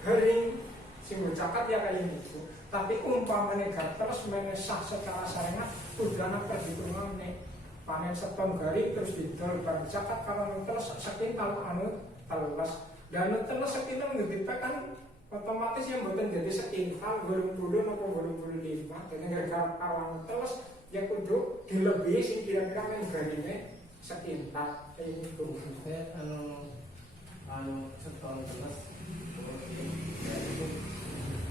garing sing zakat ya kaya niku tapi umpamane gak terus menesah secara syariat udana perhitungannya panen seton gari terus didol barang zakat kalau terus sekintal anu teles dan terus sekintal ngedipek kan otomatis yang bukan jadi sekintal 20 atau 25 jadi gara-gara awang terus ya kudu dilebihi sing kira-kira men garine sekintal kayak gitu anu seton terus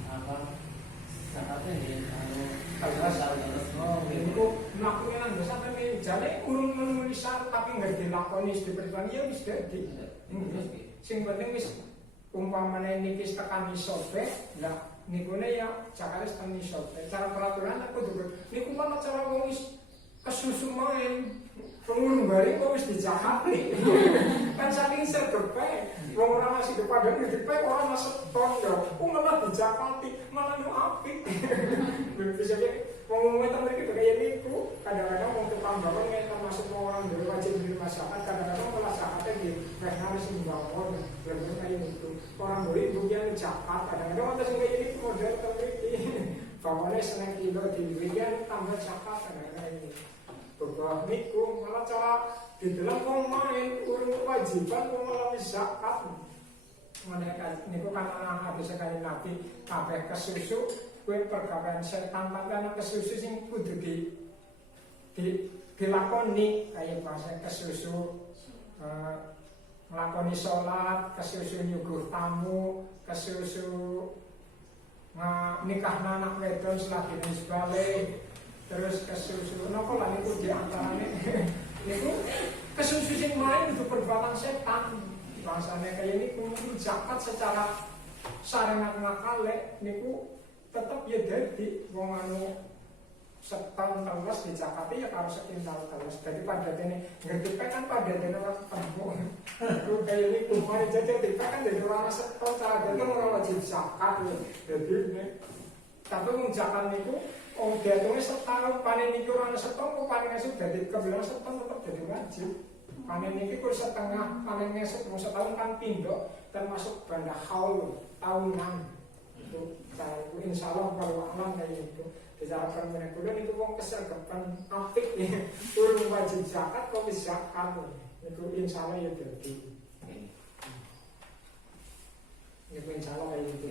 apa zakatnya nih terus itu melakukan nang dosa tapi jane urung menulis syarat tapi nggak dilakoni diperjuang ya wis dadi sing penting wis umpamane niki tekan isobe lah nikune ya zakate tekan isobe cara peraturan aku kudu niku mana cara wong wis kesusu main pengurung bari kok wis dijakati kan saking sergepe wong ora masih depan ngedipe ora masuk tondo malah dijakati malah nu apik bisa jadi wong ngomong mriki kaya niku kadang-kadang wong tukang bangun nek termasuk orang dari wajib di masyarakat kadang-kadang malah zakate di rekna sing bangun bener kaya niku orang beli bukan zakat kadang-kadang wonten sing kaya niku model mriki bangone seneng kilo diberikan tambah zakat kadang-kadang ini bahwa niku malah cara di dalam wong main urung kewajiban wong malah zakat. Mereka niku kan ana hadis sekali Nabi kabeh kesusu kowe pergawean setan lan kesusu sing kudu dilakoni kaya bahasa kesusu nglakoni salat, kesusu nyuguh tamu, kesusu nikah anak wedon selagi wis balik terus kesusu napa lah niku diantarane niku kesusu sing main itu perbuatan setan bahasane kaya niku zakat secara syariat ngakale niku tetep ya dadi wong anu setan teles dizakati ya karo sekintal teles dadi padatene ngerti kan padatene ora ketemu niku kaya niku mari jadi kan dadi ora setan cara dadi ora wajib zakat dadi Tapi wong zakat niku diatungnya setahun panen niku ora setahun kok panen esuk dadi kebilang setahun tetep dadi wajib. Panen niki kur setengah panen esuk setahun kan pindho termasuk banda haul tahunan. Itu cara insya Allah kalau alam kayak gitu. Bicara permen kulo itu wong kesergapan apik ya. Urung wajib zakat kok wis zakat. Itu insya Allah ya dadi. Itu insya Allah kayak gitu.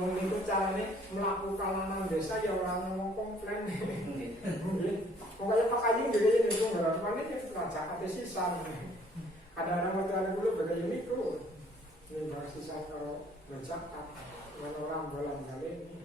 Wong niku carane mlakukan lanang desa ya ora ono komplain. Nggih. Wong kaya Pak Kaji dhewe niku ngarep panen ya zakat sisa. Kadang-kadang waktu kulo bagaya niku. Ini sisa karo zakat. Orang bolan kali ini